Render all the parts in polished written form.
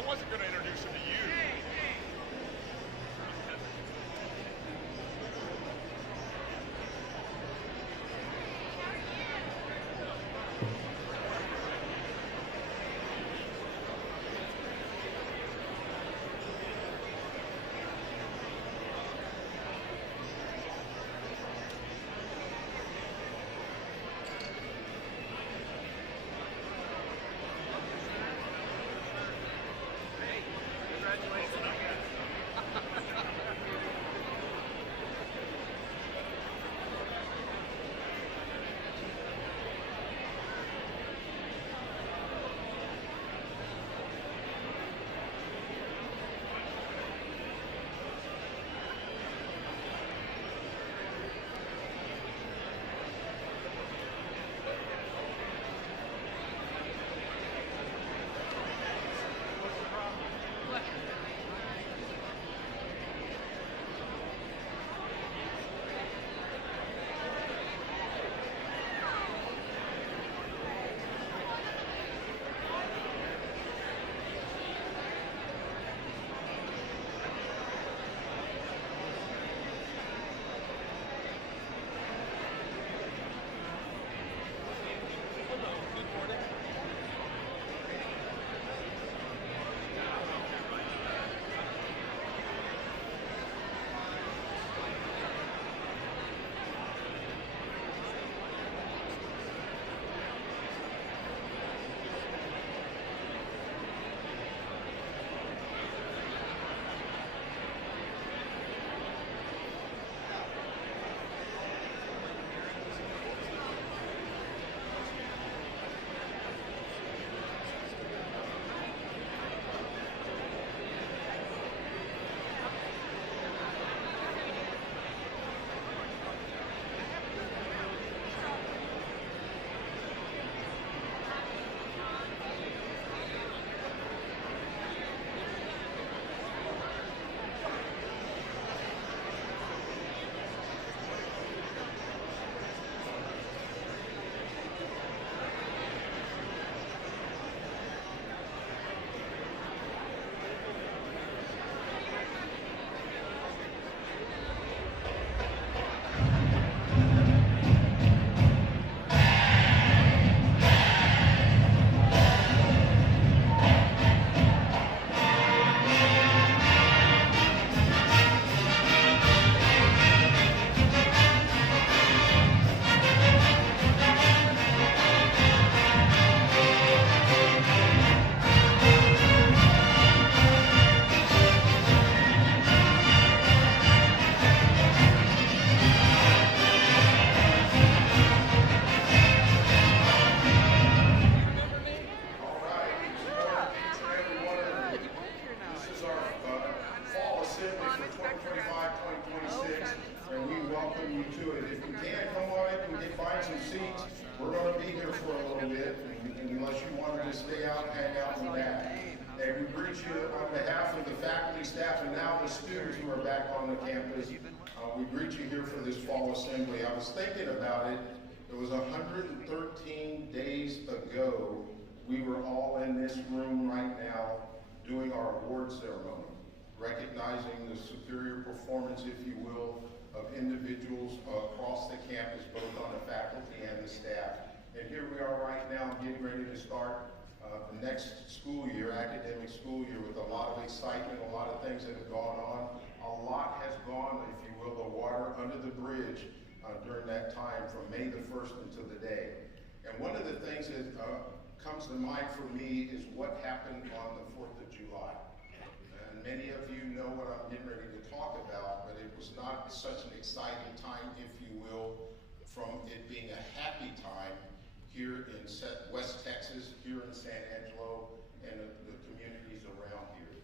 I wasn't going to introduce him to you. wanted to stay out and hang out in the back. And we greet you on behalf of the faculty, staff, and now the students who are back on the campus. We greet you here for this fall assembly. I was thinking about it. It was 113 days ago we were all in this room right now doing our award ceremony, recognizing the superior performance, if you will, of individuals across the campus, both on the faculty and the staff. And here we are right now getting ready to start the next school year, academic school year, with a lot of excitement, a lot of things that have gone on. A lot has gone, if you will, the water under the bridge during that time from May the 1st until the day. And one of the things that comes to mind for me is what happened on the 4th of July. And many of you know what I'm getting ready to talk about, but it was not such an exciting time, if you will, from it being a happy time here in West Texas, here in San Angelo, and the communities around here.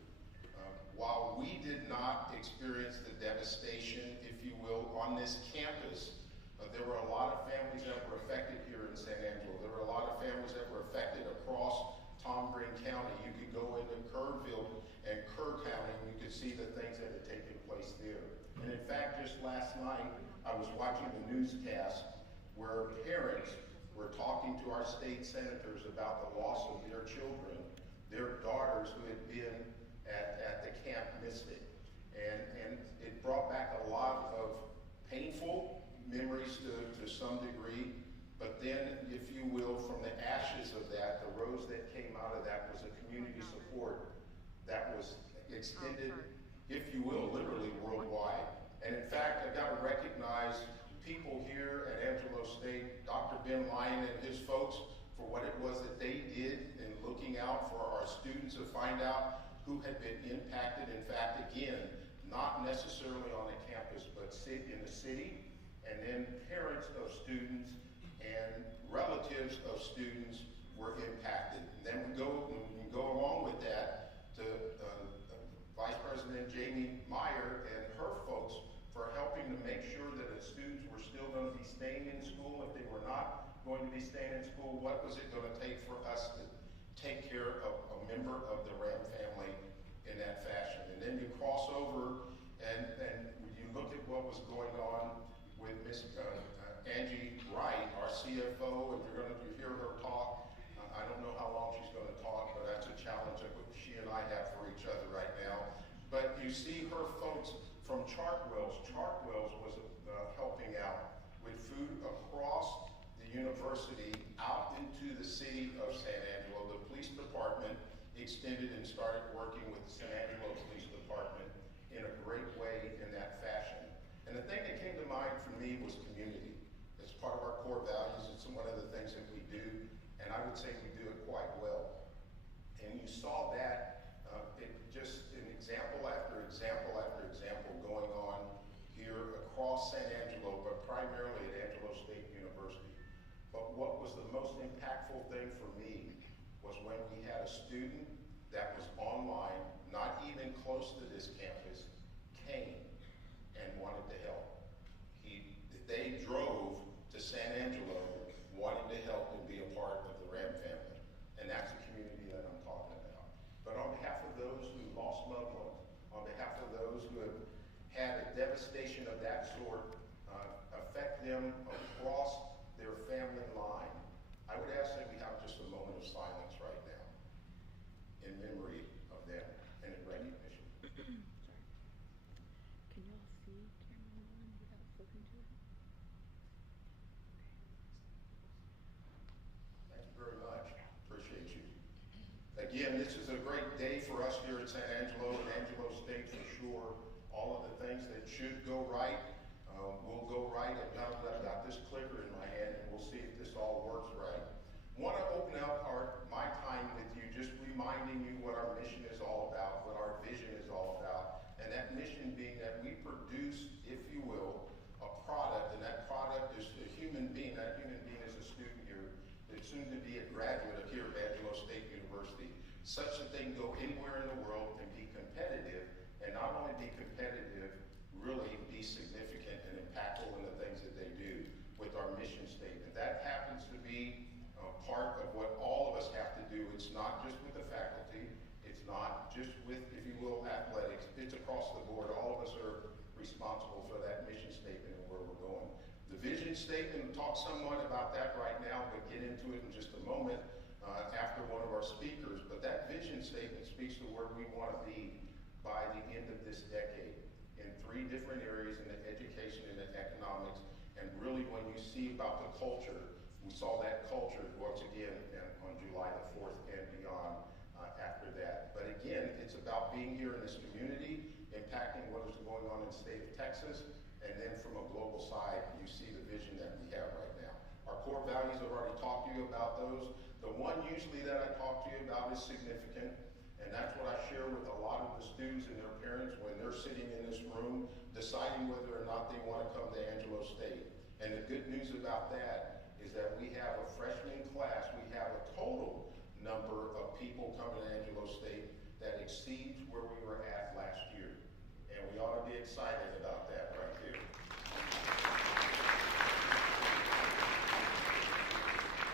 While we did not experience the devastation, if you will, on this campus, there were a lot of families that were affected here in San Angelo. There were a lot of families that were affected across Tom Green County. You could go into Kerrville and Kerr County, and you could see the things that had taken place there. And in fact, just last night, I was watching the newscast where parents were talking to our state senators about the loss of their children, their daughters who had been at the Camp Mystic. And it brought back a lot of painful memories to some degree, but then, if you will, from the ashes of that, the rose that came out of that was a community support that was extended, if you will, literally worldwide. And in fact, I've got to recognize people here at Angelo State, Dr. Ben Lyon and his folks, for what it was that they did in looking out for our students to find out who had been impacted. In fact, again, not necessarily on the campus, but in the city, and then parents of students and relatives of students were impacted. And then we go along with that to Vice President Jamie Meyer and her folks for helping to make sure that the students were still going to be staying in school. If they were not going to be staying in school, what was it going to take for us to take care of a member of the Ram family in that fashion? And then you cross over and you look at what was going on with Miss Angie Wright, our CFO, and you're going to hear her talk. I don't know how long she's going to talk, but that's a challenge that she and I have for each other right now. But you see her folks from Chartwells. Chartwells was helping out with food across the university out into the city of San Angelo. The police department extended and started working with the San Angelo Police Department in a great way in that fashion. And the thing that came to mind for me was community. It's part of our core values. It's one of the things that we do, and I would say we do it quite well. And you saw that just an example after example after example going on here across San Angelo, but primarily at Angelo State University. But what was the most impactful thing for me was when we had a student that was online, not even close to this campus, came and wanted to help. They drove to San Angelo wanting to help and be a part of the Ram family. And that's the community that I'm talking about. But on behalf of those who lost loved ones, on behalf of those who have had a devastation of that sort affect them across their family line, I would ask that we have just a moment of silence right now in memory of them and in recognition. Can you all see camera one without flipping to it? Thank you very much. Appreciate you. Again, this is a great day for us here at San Angelo and Angelo State for sure. All of the things that should go right will go right. I've got this clicker in my hand, and we'll see if this all works right. I want to open up my time with you, just reminding you what our mission is all about, what our vision is all about, and that mission being that we produce, if you will, a product, and that product is a human being. That human being is a student here, that's soon to be a graduate of here at Angelo State University, such that they can go anywhere in the world and be competitive, and not only be competitive, really be significant and impactful in the things that they do with our mission statement. That happens to be part of what all of us have to do responsible for that mission statement and where we're going. The vision statement, we'll talk somewhat about that right now, but get into it in just a moment after one of our speakers. But that vision statement speaks to where we want to be by the end of this decade in 3 different areas, in the education and the economics. And really, when you see about the culture, we saw that culture once again on July the 4th and beyond after that. But again, it's about being here in this community, impacting what is going on in the state of Texas, and then from a global side, you see the vision that we have right now. Our core values, I've already talked to you about those. The one usually that I talk to you about is significant, and that's what I share with a lot of the students and their parents when they're sitting in this room deciding whether or not they want to come to Angelo State. And the good news about that is that we have a freshman class, we have a total number of people coming to Angelo State that exceeds where we were at last year. And we ought to be excited about that right there.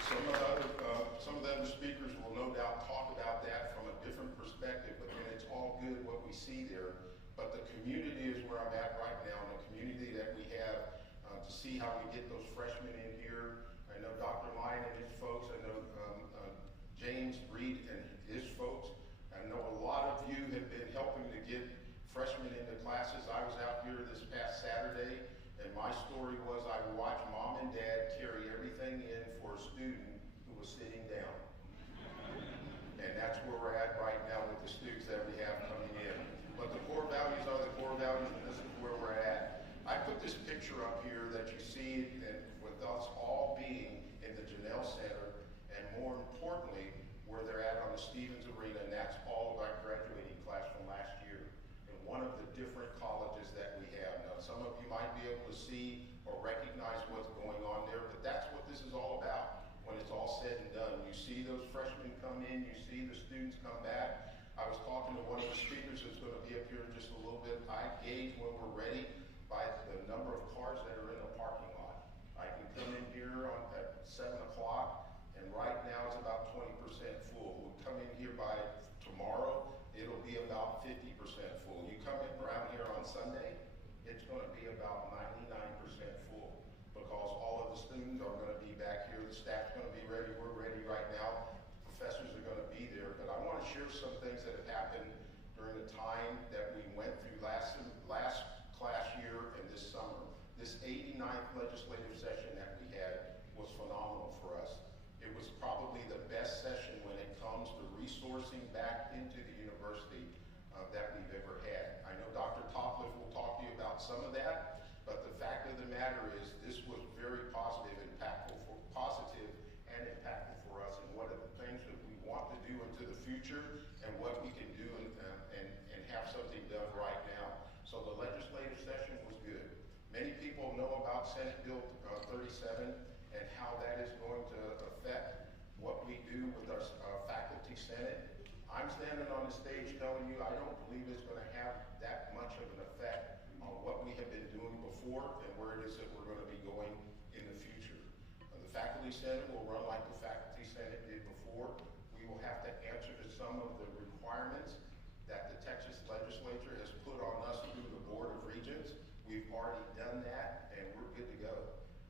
Some of the other speakers will no doubt talk about that from a different perspective, but then it's all good what we see there. But the community is where I'm at right now, and the community that we have to see how we get those freshmen in here. I know Dr. Lyon and his folks, I know James Reed and his folks. I know a lot of you have been helping to get freshmen into classes. I was out here this past Saturday, and my story was I watched mom and dad carry everything in for a student who was sitting down. And that's where we're at right now with the students that we have coming in. But the core values are the core values, and this is where we're at. I put this picture up here that you see, and with us all being in the Janelle Center, and more importantly, where they're at on the Stevens Arena, and that's all of our graduating class from last year. And one of the different colleges that we have. Now, some of you might be able to see or recognize what's going on there, but that's what this is all about. When it's all said and done, you see those freshmen come in, you see the students come back. I was talking to one of the speakers that's going to be up here in just a little bit. I gauge when we're ready by the number of cars that are in the parking lot. I can come in here at 7 o'clock, and right now it's about 20% full. We'll come in here by tomorrow, it'll be about 50% full. You come in around here on Sunday, it's going to be about 99% full, because all of the students are going to be back here, the staff's going to be ready, we're ready right now, professors are going to be there. But I want to share some things that have happened during the time that we went through last class year and this summer. This 89th legislative session that we had was phenomenal for us. It was probably the best session when it comes to resourcing back into the university that we've ever had. I know Dr. Topliff will talk to you about some of that, but the fact of the matter is this was very positive and impactful for us, and what are the things that we want to do into the future and what we can do and have something done right now. So the legislative session was good. Many people know about Senate Bill 37 and how that is going to affect what we do with our faculty senate. I'm standing on the stage telling you I don't believe it's going to have that much of an effect on what we have been doing before and where it is that we're going to be going in the future. The faculty senate will run like the faculty senate did before. We will have to answer to some of the requirements that the Texas legislature has put on us through the Board of Regents. We've already done that, and we're good to go.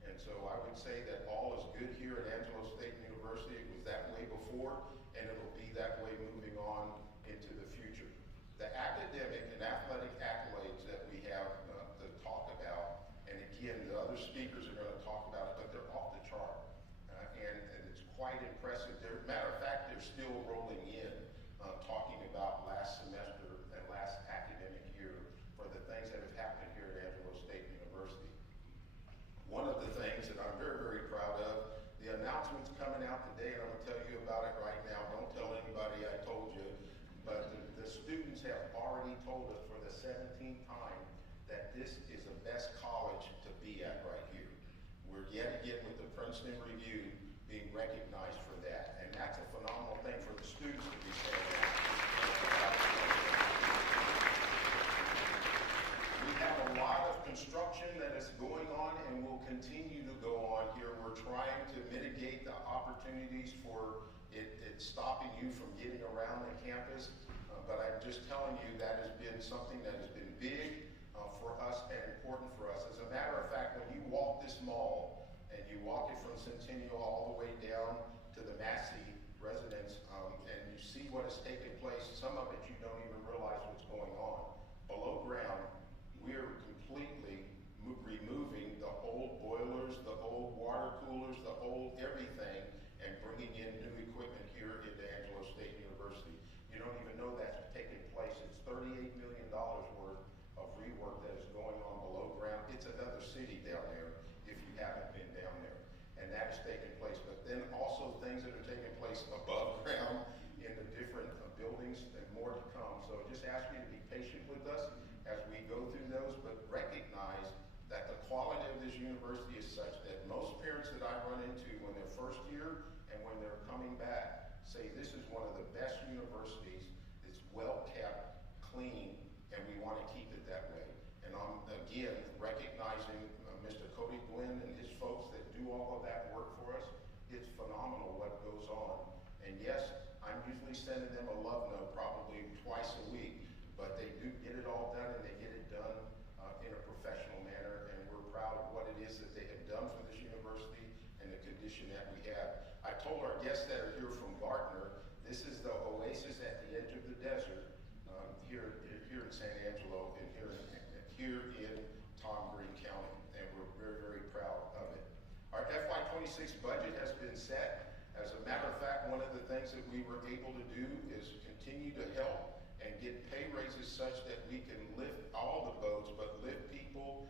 And so I would say that all is good here at Angelo State University. It was that way before, and it'll be that way moving on into the future. The academic and athletic accolades that we have to talk about, and again, the other speakers are going to talk about it, but they're off the chart. And it's quite impressive. Matter of fact, they're still rolling in, talking about last semester and last academic year for the things that have happened here at Angelo State University. One of the things that I'm very, very proud of, the announcement's coming out today, and I'm going to tell you about it right now. Don't tell anybody I told you, but the students have already told us for the 17th time that this is the best college to be at right here. We're yet again with the Princeton Review being recognized for that, and that's a phenomenal thing for the students to be saying that. We have a lot of construction that is going on and will continue to go on here. We're trying to mitigate the opportunities for it stopping you from getting around the campus, but I'm just telling you that has been something that has been big for us us and important for us. As a matter of fact, when you walk this mall, and you walk it from Centennial all the way down to the Massey residence, and you see what has taken place, some of it you don't even realize what's going on. Below ground, we're completely removing the old boilers, the old water coolers, the old everything, and bringing in new equipment here into Angelo State University. You don't even know that's taking place. It's $38 million worth of rework that is going on below ground. It's another city down there if you haven't been down there. And that is taking place. But then also things that are taking place above ground in the different buildings and more to come. So just ask you to be patient with us as we go through those, but recognize that the quality of this university is such that most parents that I run into when they're first year and when they're coming back say this is one of the best universities. It's well kept, clean, and we want to keep it that way. And I'm, again, recognizing Mr. Cody Gwynn and his folks that do all of that work for us. It's phenomenal what goes on. And yes, I'm usually sending them a love note probably twice a week, but they do get it all done, and they get it done in a professional manner, and we're proud of what it is that they have done for this university and the condition that we have. I told our guests that are here from Gartner, this is the oasis at the edge of the desert here in San Angelo and here in Tom Green County, and we're very, very proud of it. Our FY26 budget has been set. As a matter of fact, one of the things that we were able to do is continue to help and get pay raises such that we can lift all the boats, but lift people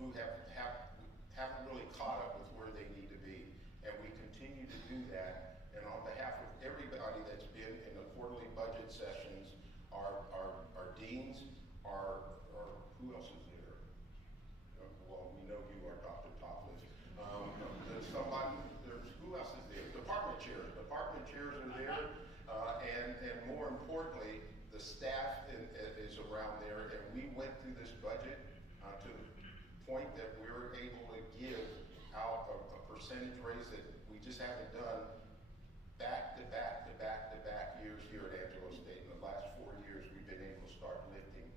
who haven't really caught up with where they need to be. And we continue to do that. And on behalf of everybody that's been in the quarterly budget sessions, our deans, who else is there? Well, we know you are Dr. Topless. There's who else is there? Department chairs. Department chairs are there. And more importantly, the staff is around there, and we went through this budget to the point that we were able to give out a percentage raise that we just haven't done back to back to back to back years here at Angelo State. In the last 4 years, we've been able to start lifting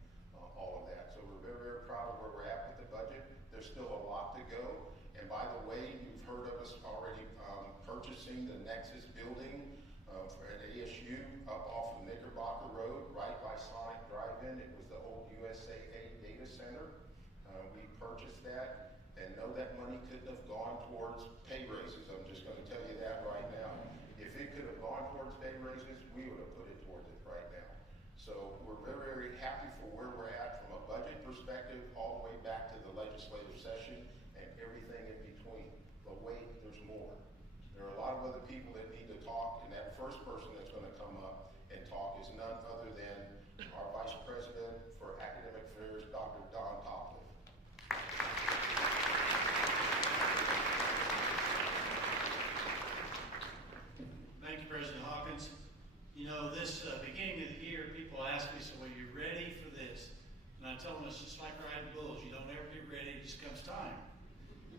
all of that. So we're very, very proud of where we're at with the budget. There's still a lot to go. And by the way, you've heard of us already purchasing the Nexus building at ASU up off of Knickerbocker Road, right by Sonic Drive-In. It was the old USAA data center. We purchased that, and know that money couldn't have gone towards pay raises. I'm just going to tell you that right now. If it could have gone towards pay raises, we would have put it towards it right now. So we're very, very happy for where we're at from a budget perspective, all the way back to the legislative session and everything in between. But wait, there's more. There are a lot of other people that need to talk, and that first person that's going to come up and talk is none other than our Vice President for Academic Affairs, Dr. Don Topley. Thank you, President Hawkins. You know, this beginning of the year, people ask me, so are you ready for this? And I tell them it's just like riding bulls. You don't ever get ready, it just comes time.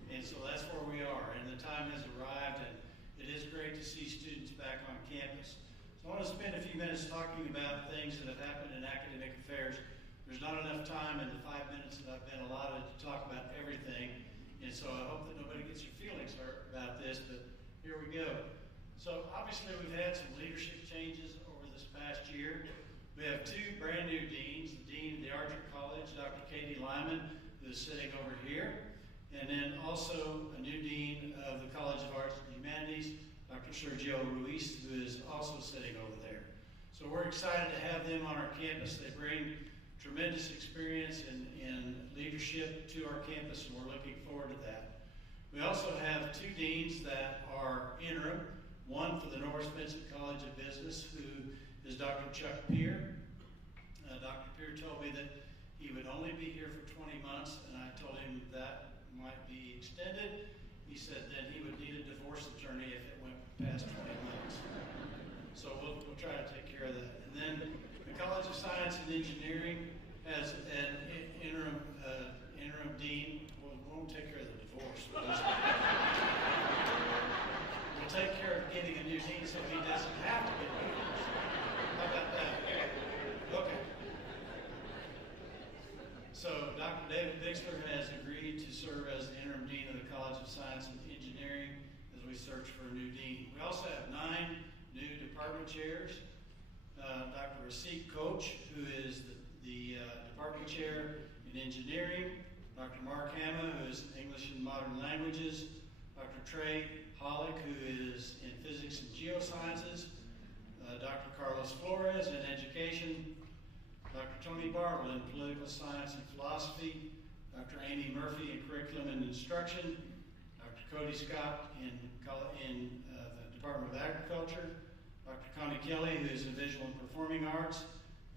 And so that's where we are, and the time has arrived, and it is great to see students back on campus. So I want to spend a few minutes talking about things that have happened in academic affairs. There's not enough time in the 5 minutes that I've been allotted to talk about everything, and so I hope that nobody gets your feelings hurt about this, but here we go. So obviously we've had some leadership changes over this past year. We have two brand new deans, the Dean of the Archer College, Dr. Katie Lyman, who is sitting over here, and then also a new Dean of the College of Arts and Humanities, Dr. Sergio Ruiz, who is also sitting over there. So we're excited to have them on our campus. They bring tremendous experience in leadership to our campus, and we're looking forward to that. We also have two deans that are interim, one for the Norris Vincent College of Business, who is Dr. Chuck Peer. Dr. Peer told me that he would only be here for 20 months, and I told him that might be extended. He said then he would need a divorce attorney if it went past 20 months. So we'll try to take care of that. And then the College of Science and Engineering has an interim dean. We won't take care of the divorce. We'll take care of getting a new dean so he doesn't have to get a divorce. How about that? Okay. So Dr. David Bixler has agreed to serve as the interim dean of the College of Science and Engineering as we search for a new dean. We also have 9 new department chairs. Dr. Rasik Koch, who is the department chair in engineering. Dr. Mark Hama, who is English and modern languages. Dr. Trey Hollick, who is in physics and geosciences. Dr. Carlos Flores in education. Dr. Tony Bartle in political science and philosophy. Dr. Amy Murphy in curriculum and instruction. Dr. Cody Scott in the Department of Agriculture. Dr. Connie Kelly, who is in visual and performing arts.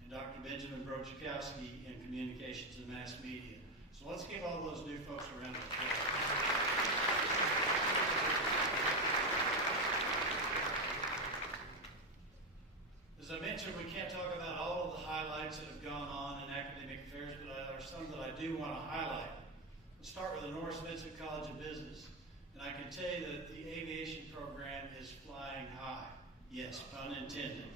And Dr. Benjamin Brochikowski in communications and mass media. So let's give all those new folks a round of applause. As I mentioned, we can't talk about all of the highlights that have gone on in academic affairs, but there are some that I do want to highlight. Let's start with the Norris Vincent College of Business. And I can tell you that the aviation program is flying high. Yes, pun intended.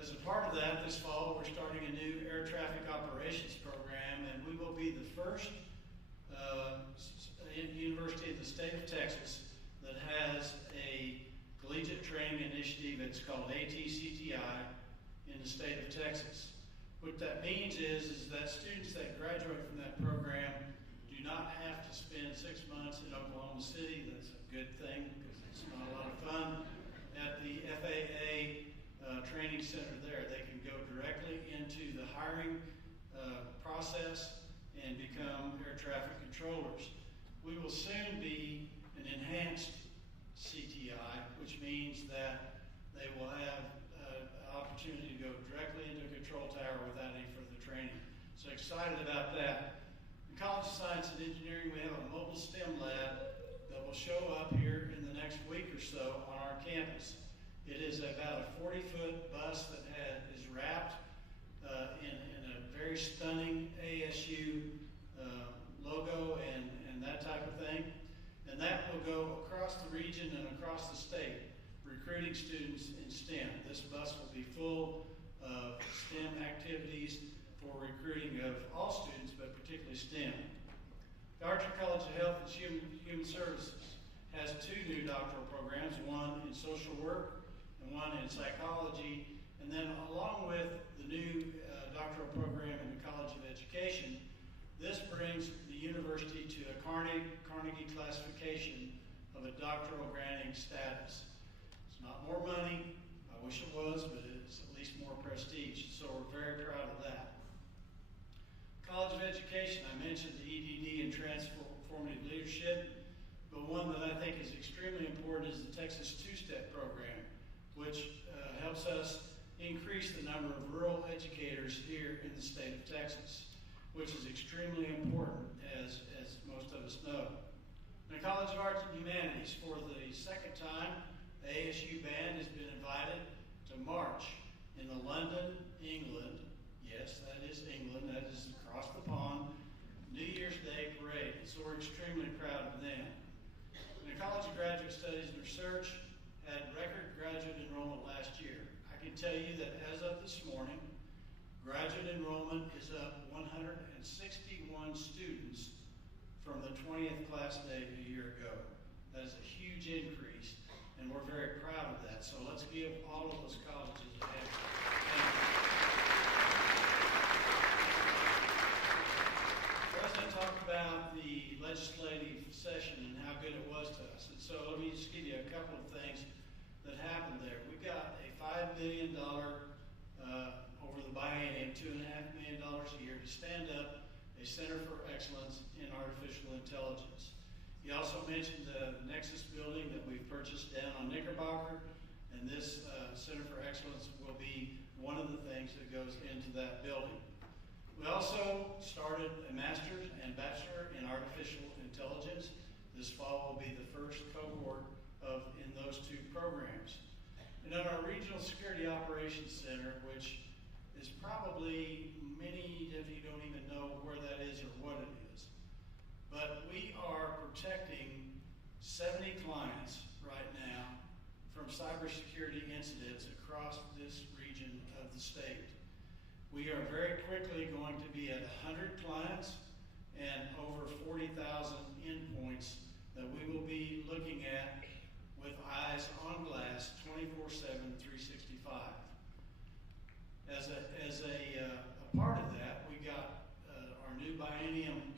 As a part of that, this fall, we're starting a new air traffic operations program, and we will be the first university in the state of Texas that has a collegiate training initiative. It's called ATCTI in the state of Texas. What that means is that students that graduate from that program do not have to spend 6 months in Oklahoma City. That's a good thing because it's not a lot of fun. At the FAA training center there, they can go directly into the hiring process and become air traffic controllers. We will soon be an enhanced CTI, which means that they will have an opportunity to go directly into a control tower without any further training. So excited about that. In College of Science and Engineering, we have a mobile STEM lab that will show up here in the next week or so on our campus. It is about a 40-foot bus that is wrapped in a very stunning ASU logo and that type of thing. And that will go across the region and across the state, recruiting students in STEM. This bus will be full of STEM activities for recruiting of all students, but particularly STEM. Gartner College of Health and Human Services has 2 new doctoral programs, one in social work and one in psychology. And then along with the new doctoral program in the College of Education, this brings the university to a Carnegie classification of a doctoral granting status. It's not more money, I wish it was, but it's at least more prestige. So we're very proud of that. College of Education, I mentioned the EDD and transformative leadership, but one that I think is extremely important is the Texas Two-Step program, which helps us increase the number of rural educators here in the state of Texas, which is extremely important, as most of us know. The College of Arts and Humanities, for the second time, the ASU band has been invited to march in the London, England, yes, that is England, that is across the pond, New Year's Day parade. So we're extremely proud of them. And the College of Graduate Studies and Research had record graduate enrollment last year. I can tell you that as of this morning, graduate enrollment is up 161 students from the 20th class day a year ago. That is a huge increase, and we're very proud of that. So let's give all of those colleges a hand. The President talked about the legislative session and how good it was to us. And so let me just give you a couple of things that happened there. We've got a $5 million over the biennium, $2.5 million a year to stand up a Center for Excellence in Artificial Intelligence. He also mentioned the Nexus building that we've purchased down on Knickerbocker, and this Center for Excellence will be one of the things that goes into that building. We also started a master's and bachelor in artificial intelligence. This fall will be the first cohort in those 2 programs. And at our Regional Security Operations Center, which is probably many of you don't even know where that is or what it is. But we are protecting 70 clients right now from cybersecurity incidents across this region of the state. We are very quickly going to be at 100 clients and over 40,000 endpoints that we will be looking at with eyes on glass 24/7, 365. As a part of that, we got our new biennium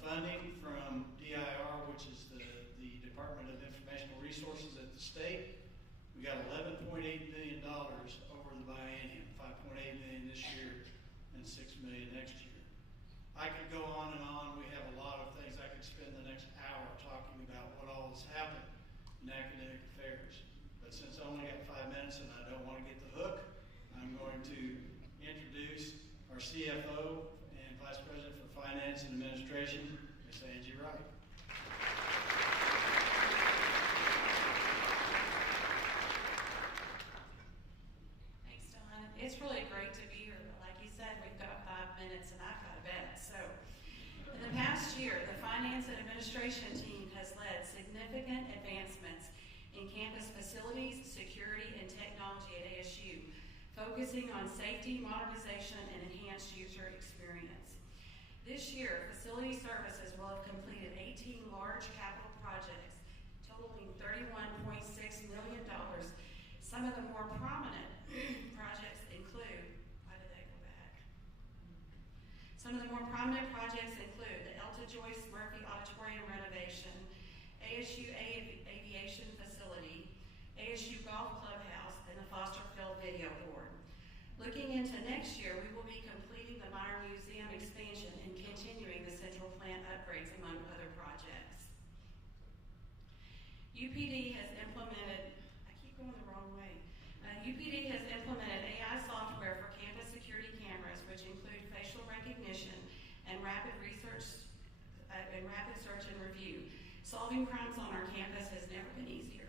funding from DIR, which is the Department of Informational Resources at the state. We got $11.8 million over the biennium, $5.8 million this year and $6 million next year. I could go on and on. We have a lot of things. I could spend the next hour talking about what all has happened in academic affairs. But since I only got 5 minutes and I don't want to get the hook, I'm going to introduce our CFO and Vice President for Finance and Administration, Ms. Angie Wright. Thanks, Don. It's really great to be here. But like you said, we've got 5 minutes and I've got a bed. So in the past year, the Finance and Administration Team has led significant advancements in campus facilities, security, and technology at ASU, focusing on safety, modernization, and enhanced user experience. This year, Facility Services will have completed 18 large capital projects totaling $31.6 million. Some of the more prominent projects include, Some of the more prominent projects include the Elta Joyce Murphy Auditorium renovation, ASU Aviation Facility, ASU Golf Clubhouse, and the Foster Field Video Board. Looking into next year, we will be completing the Meyer Museum expansion and continuing the central plant upgrades, among other projects. UPD has implemented, I keep going the wrong way. UPD has implemented AI software for campus security cameras, which include facial recognition and rapid search and review. Solving crimes on our campus has never been easier.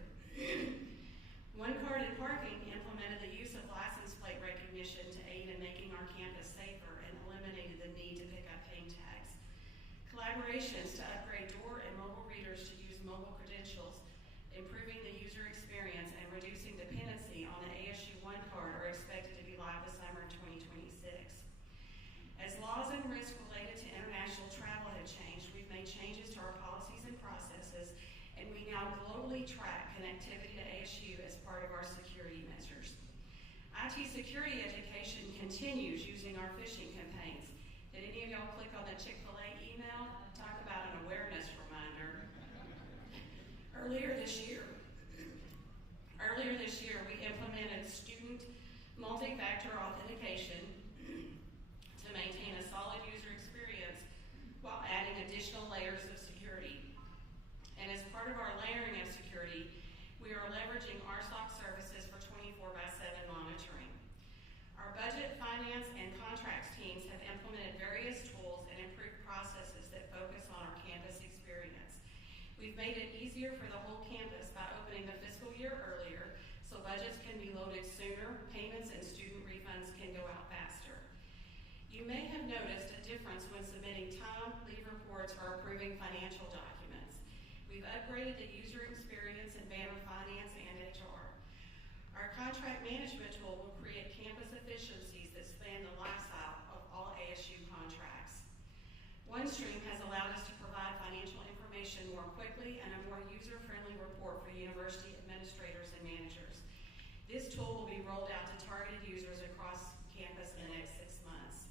One Card in Parking implemented the use of license plate recognition to aid in making our campus safer and eliminated the need to pick up name tags. Collaborations to upgrade door and mobile readers to use mobile credentials, improving the user experience and reducing dependency on the ASU One Card are expected to be live this summer in 2026. As laws and risks related to international travel have changed, we've made changes to our policies and processes, and we now globally track connectivity to ASU as part of our security measures. IT security education continues using our phishing campaigns. Did any of y'all click on the Chick-fil-A email? Talk about an awareness reminder. Earlier this year, we implemented student multi-factor authentication to maintain a solid user experience while adding additional layers of security. And as part of our layering of security, we are leveraging RSOC services for 24/7 monitoring. Our budget, finance, and contracts teams have implemented various tools and improved processes that focus on our campus experience. We've made it easier for the whole campus by opening the fiscal year earlier, so budgets can be loaded sooner, payments and student refunds can go out faster. You may have noticed a difference when submitting time, leave reports, or approving financial documents. We've upgraded the user experience in Banner Finance and HR. Our contract management tool will create campus efficiencies that span the lifecycle of all ASU contracts. OneStream has allowed us to provide financial information more quickly and a more user-friendly report for university administrators and managers. This tool will be rolled out to targeted users across campus in the next 6 months.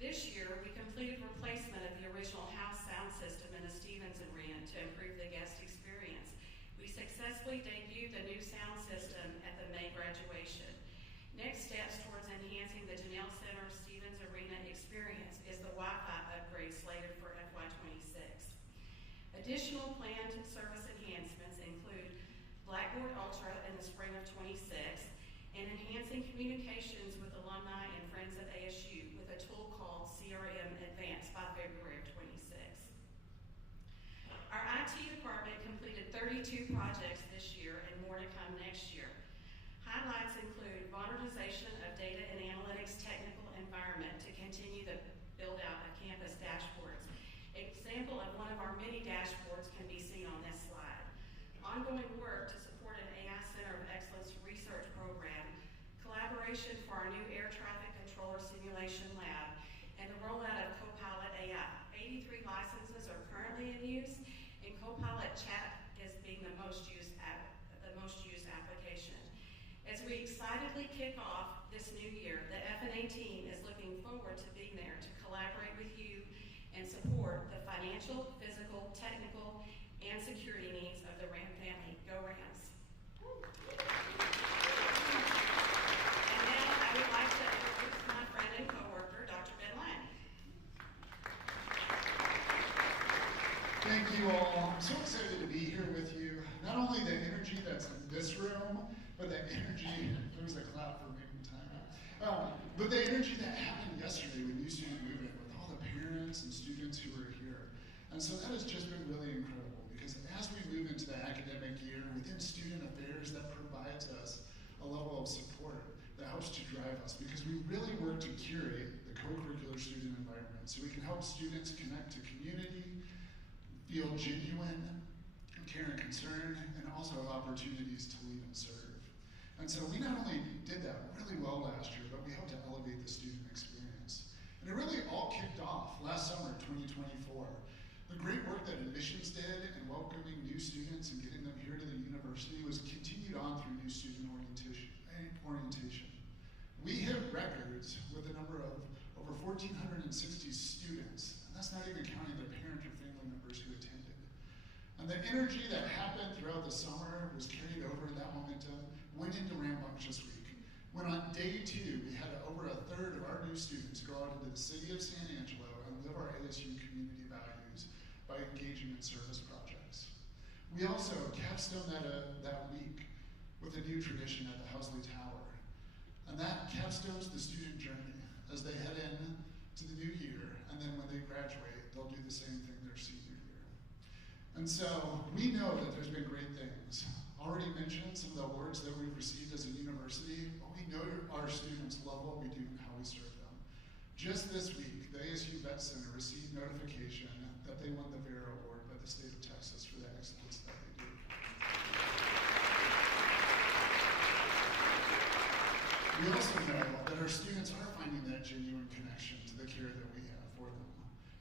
This year, we completed replacement of the original house sound system in the Stevens Arena to improve the guest experience. We successfully debuted the new sound system at the May graduation. Next steps towards enhancing the Janelle Center Stevens Arena experience is the Wi-Fi upgrade slated for FY26. Additional planned service enhancements include Blackboard Ultra in the spring of 26 and enhancing communications with alumni and friends of ASU with a tool called CRM Advanced by February of 26. Our IT department completed 32 projects this year and more to come next year. Highlights include modernization of data and analytics technical environment to continue the build-out of campus dashboards. Example of one of our many dashboards can be seen on this slide. Ongoing work to support an AI Center of Excellence research program, collaboration for our new air traffic controller Copilot Chat is being the most used application. As we excitedly kick off this new year, the F&A team is looking forward to being there to collaborate with you and support the financial, physical, technical, and security needs of the RAM family. Go Rams! And now I would like to introduce my friend and coworker, Dr. Ben Lang. Thank you all. I'm so excited to be here with you. Not only the energy that's in this room, but the energy, there was a clap for making time, but the energy that happened yesterday when you student movement with all the parents and students who were here. And so that has just been really incredible because as we move into the academic year within student affairs, that provides us a level of support that helps to drive us because we really work to curate the co-curricular student environment so we can help students connect to community, feel genuine care and concern, and also have opportunities to lead and serve. And so we not only did that really well last year, but we hope to elevate the student experience. And it really all kicked off last summer, 2024. The great work that admissions did in welcoming new students and getting them here to the university was continued on through new student orientation. We hit records with a number of over 1,460 students, and that's not even counting the parent or family members who attended. And the energy that happened throughout the summer was carried over, and that momentum went into Rambunctious Week, when on day 2, we had over a third of our new students go out into the city of San Angelo and live our ASU community values by engaging in service projects. We also capstoned that week with a new tradition at the Housley Tower. And that capstones the student journey as they head in to the new year, and then when they graduate, they'll do the same thing their senior year. And so we know that there's been great things. Already mentioned some of the awards that we've received as a university, but we know our students love what we do and how we serve them. Just this week, the ASU Vet Center received notification that they won the VERA Award by the state of Texas for the excellence that they do. We also know that our students are finding that genuine connection to the care that we have for them.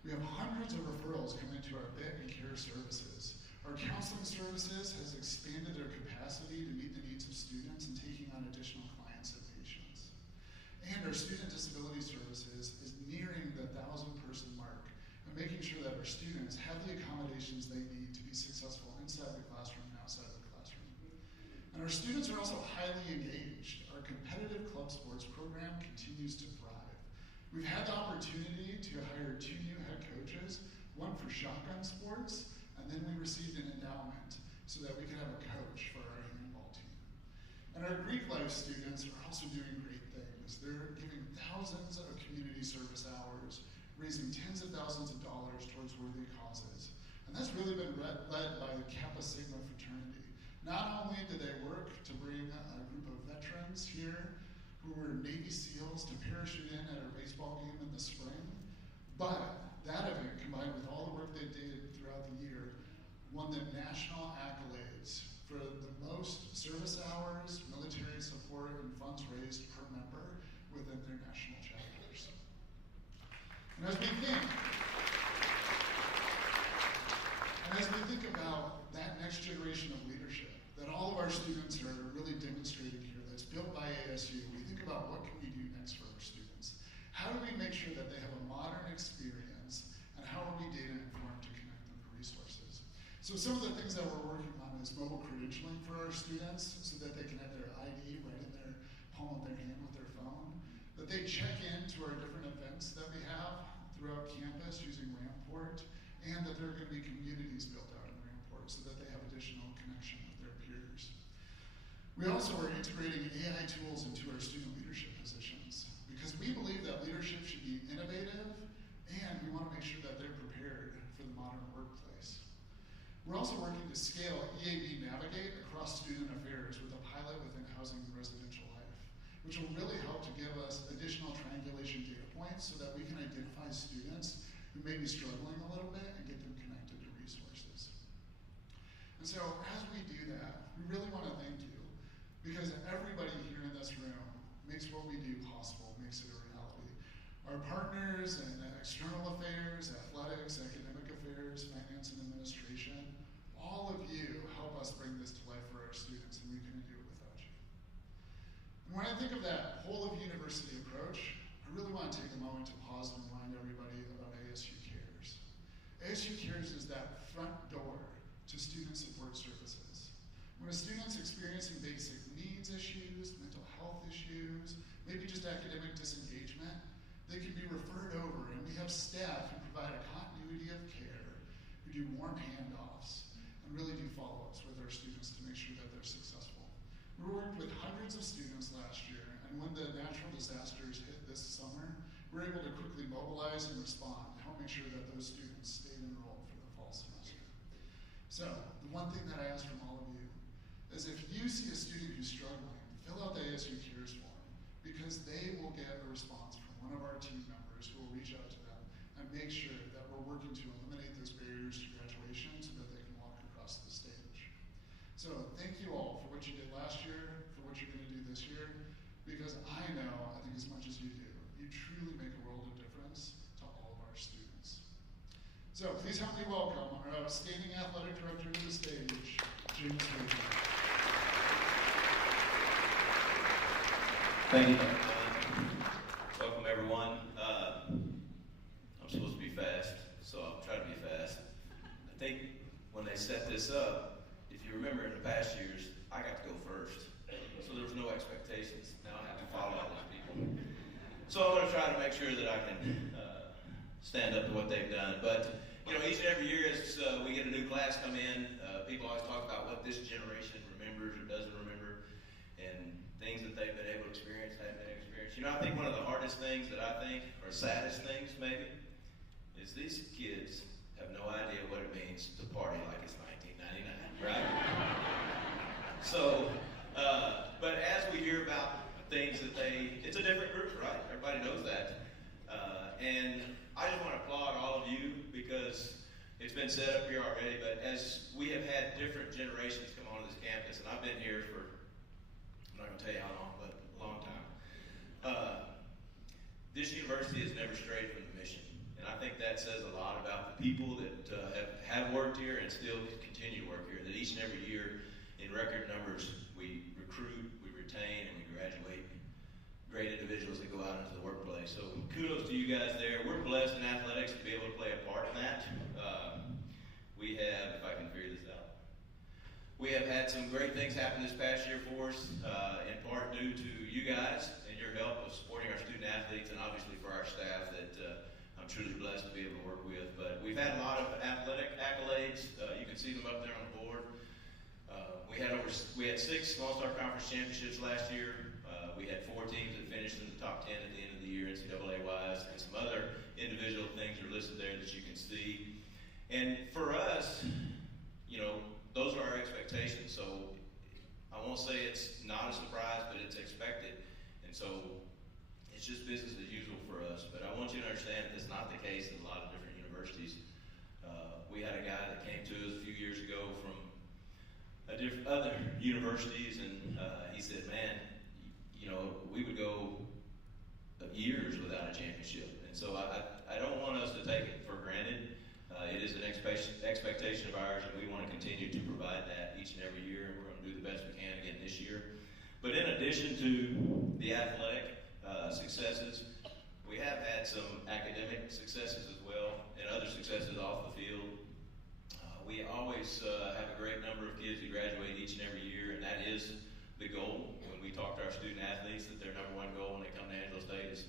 We have hundreds of referrals coming to our vet and care services. Our counseling services has expanded their capacity to meet the needs of students and taking on additional clients and patients. And our student disability services is nearing the 1,000-person mark and making sure that our students have the accommodations they need to be successful inside the classroom and outside the classroom. And our students are also highly engaged. Our competitive club sports program continues to thrive. We've had the opportunity to hire 2 new head coaches, one for shotgun sports, and then we received an endowment so that we could have a coach for our handball team. And our Greek life students are also doing great things. They're giving thousands of community service hours, raising tens of thousands of dollars towards worthy causes. And that's really been led by the Kappa Sigma fraternity. Not only did they work to bring a group of veterans here who were Navy SEALs to parachute in at our baseball game in the spring, but that event, combined with all the work they did throughout the year, won them national accolades for the most service hours, military support, and funds raised per member within their national chapters. And as we think about that next generation of leadership that all of our students are really demonstrating here, that's built by ASU, we think about what can we do next for our students. How do we make sure that they have a modern experience, and how are we data informed to connect them to resources? So some of the things that we're working on is mobile credentialing for our students so that they can have their ID right in their palm of their hand with their phone, that they check into our different events that we have throughout campus using Ramport, and that there are going to be communities built out in Ramport so that they have additional connection with their peers. We also are integrating AI tools into our student leadership positions because we believe that leadership should be innovative, and we want to make sure that they're prepared for the modern workplace. We're also working to scale EAB Navigate across student affairs with a pilot within housing and residential life, which will really help to give us additional triangulation data points so that we can identify students who may be struggling a little bit and get them connected to resources. And so as we do that, we really want to thank you because everybody here in this room makes what we do possible, makes it a reality. Our partners in external affairs, athletics, academic affairs, finance and administration, all of you help us bring this to life for our students, and we couldn't do it without you. And when I think of that whole of university approach, I really want to take a moment to pause and remind everybody about ASU Cares. ASU Cares is that front door to student support services. When a student's experiencing basic needs issues, mental health issues, maybe just academic disengagement, they can be referred over, and we have staff who provide a continuity of care, who do warm handoffs, and really do follow-ups with our students to make sure that they're successful. We worked with hundreds of students last year, and when the natural disasters hit this summer, we were able to quickly mobilize and respond to help make sure that those students stayed enrolled for the fall semester. So, the one thing that I ask from all of you is if you see a student who's struggling, fill out the ASU Cares form, because they will get a response from one of our team members who will reach out to them and make sure that we're working to eliminate those barriers to graduation so that they can walk across the stage. So thank you all for what you did last year, for what you're going to do this year, because I know, I think as much as you do, you truly make a world of difference to all of our students. So please help me welcome our outstanding athletic director to the stage, James Frazier. Thank you. Welcome, everyone. I'm supposed to be fast, so I'll try to be fast. I think when they set this up, if you remember in the past years, I got to go first. So there was no expectations. Now I have to follow all those people. So I'm going to try to make sure that I can stand up to what they've done. But, you know, each and every year as we get a new class come in, people always talk about what this generation remembers or doesn't remember, and things that they've been able to experience, haven't been able to experience. You know, I think one of the hardest things that I think, or saddest things maybe, is these kids have no idea what it means to party like it's 1999, right? So, but as we hear about things that it's a different group, right? Everybody knows that. And I just want to applaud all of you because it's been said up here already, but as we have had different generations come onto this campus, and I've been here for, I'm not going to tell you how long, but a long time. This university has never strayed from the mission. And I think that says a lot about the people that have worked here and still continue to work here, that each and every year in record numbers we recruit, we retain, and we graduate great individuals that go out into the workplace. So kudos to you guys there. We're blessed in athletics to be able to play a part in that. We have, if I can figure this out, we have had some great things happen this past year for us, in part due to you guys and your help of supporting our student athletes, and obviously for our staff that I'm truly blessed to be able to work with. But we've had a lot of athletic accolades. You can see them up there on the board. We had 6 Small Star Conference championships last year. We had 4 teams that finished in the top 10 at the end of the year, NCAA-wise, and some other individual things are listed there that you can see. And for us, you know, those are our expectations. So I won't say it's not a surprise, but it's expected. And so it's just business as usual for us. But I want you to understand that it's not the case in a lot of different universities. We had a guy that came to us a few years ago from other universities, and he said, man, you know, we would go years without a championship. And so I don't want us to take it for granted. It is an expectation of ours, and we want to continue to provide that each and every year, and we're going to do the best we can again this year. But in addition to the athletic successes, we have had some academic successes as well, and other successes off the field. We always have a great number of kids who graduate each and every year, and that is the goal. When we talk to our student athletes, that their number one goal when they come to Angelo State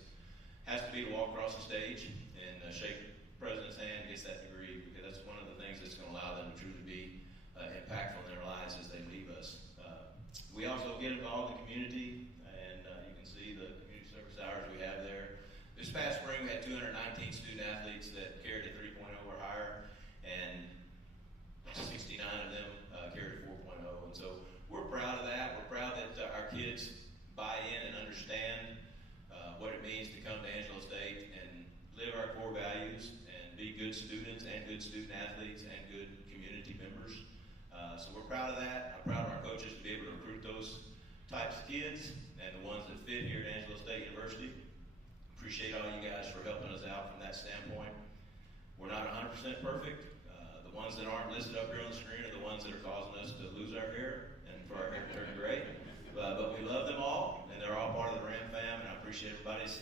has to be to walk across the stage and shake the president's hand and get that degree, because that's one of the things that's going to allow them to truly be impactful in their lives as they leave us. We also get involved in the community, and you can see the community service hours we have there. This past spring, we had 219 student athletes that carried a 3.0 or higher, and 69 of them carried a 4.0. And so we're proud of that. We're proud that our kids buy in and understand what it means to come to Angelo State and live our core values and be good students and good student athletes and good community members. So we're proud of that. I'm proud of our coaches to be able to recruit those types of kids and the ones that fit here at Angelo State University. Appreciate all you guys for helping us out from that standpoint. We're not 100% perfect. The ones that aren't listed up here on the screen are the ones that are causing us to lose our hair and for our hair to turn gray. But we love them all, and they're all part of the Ram fam, and I appreciate everybody's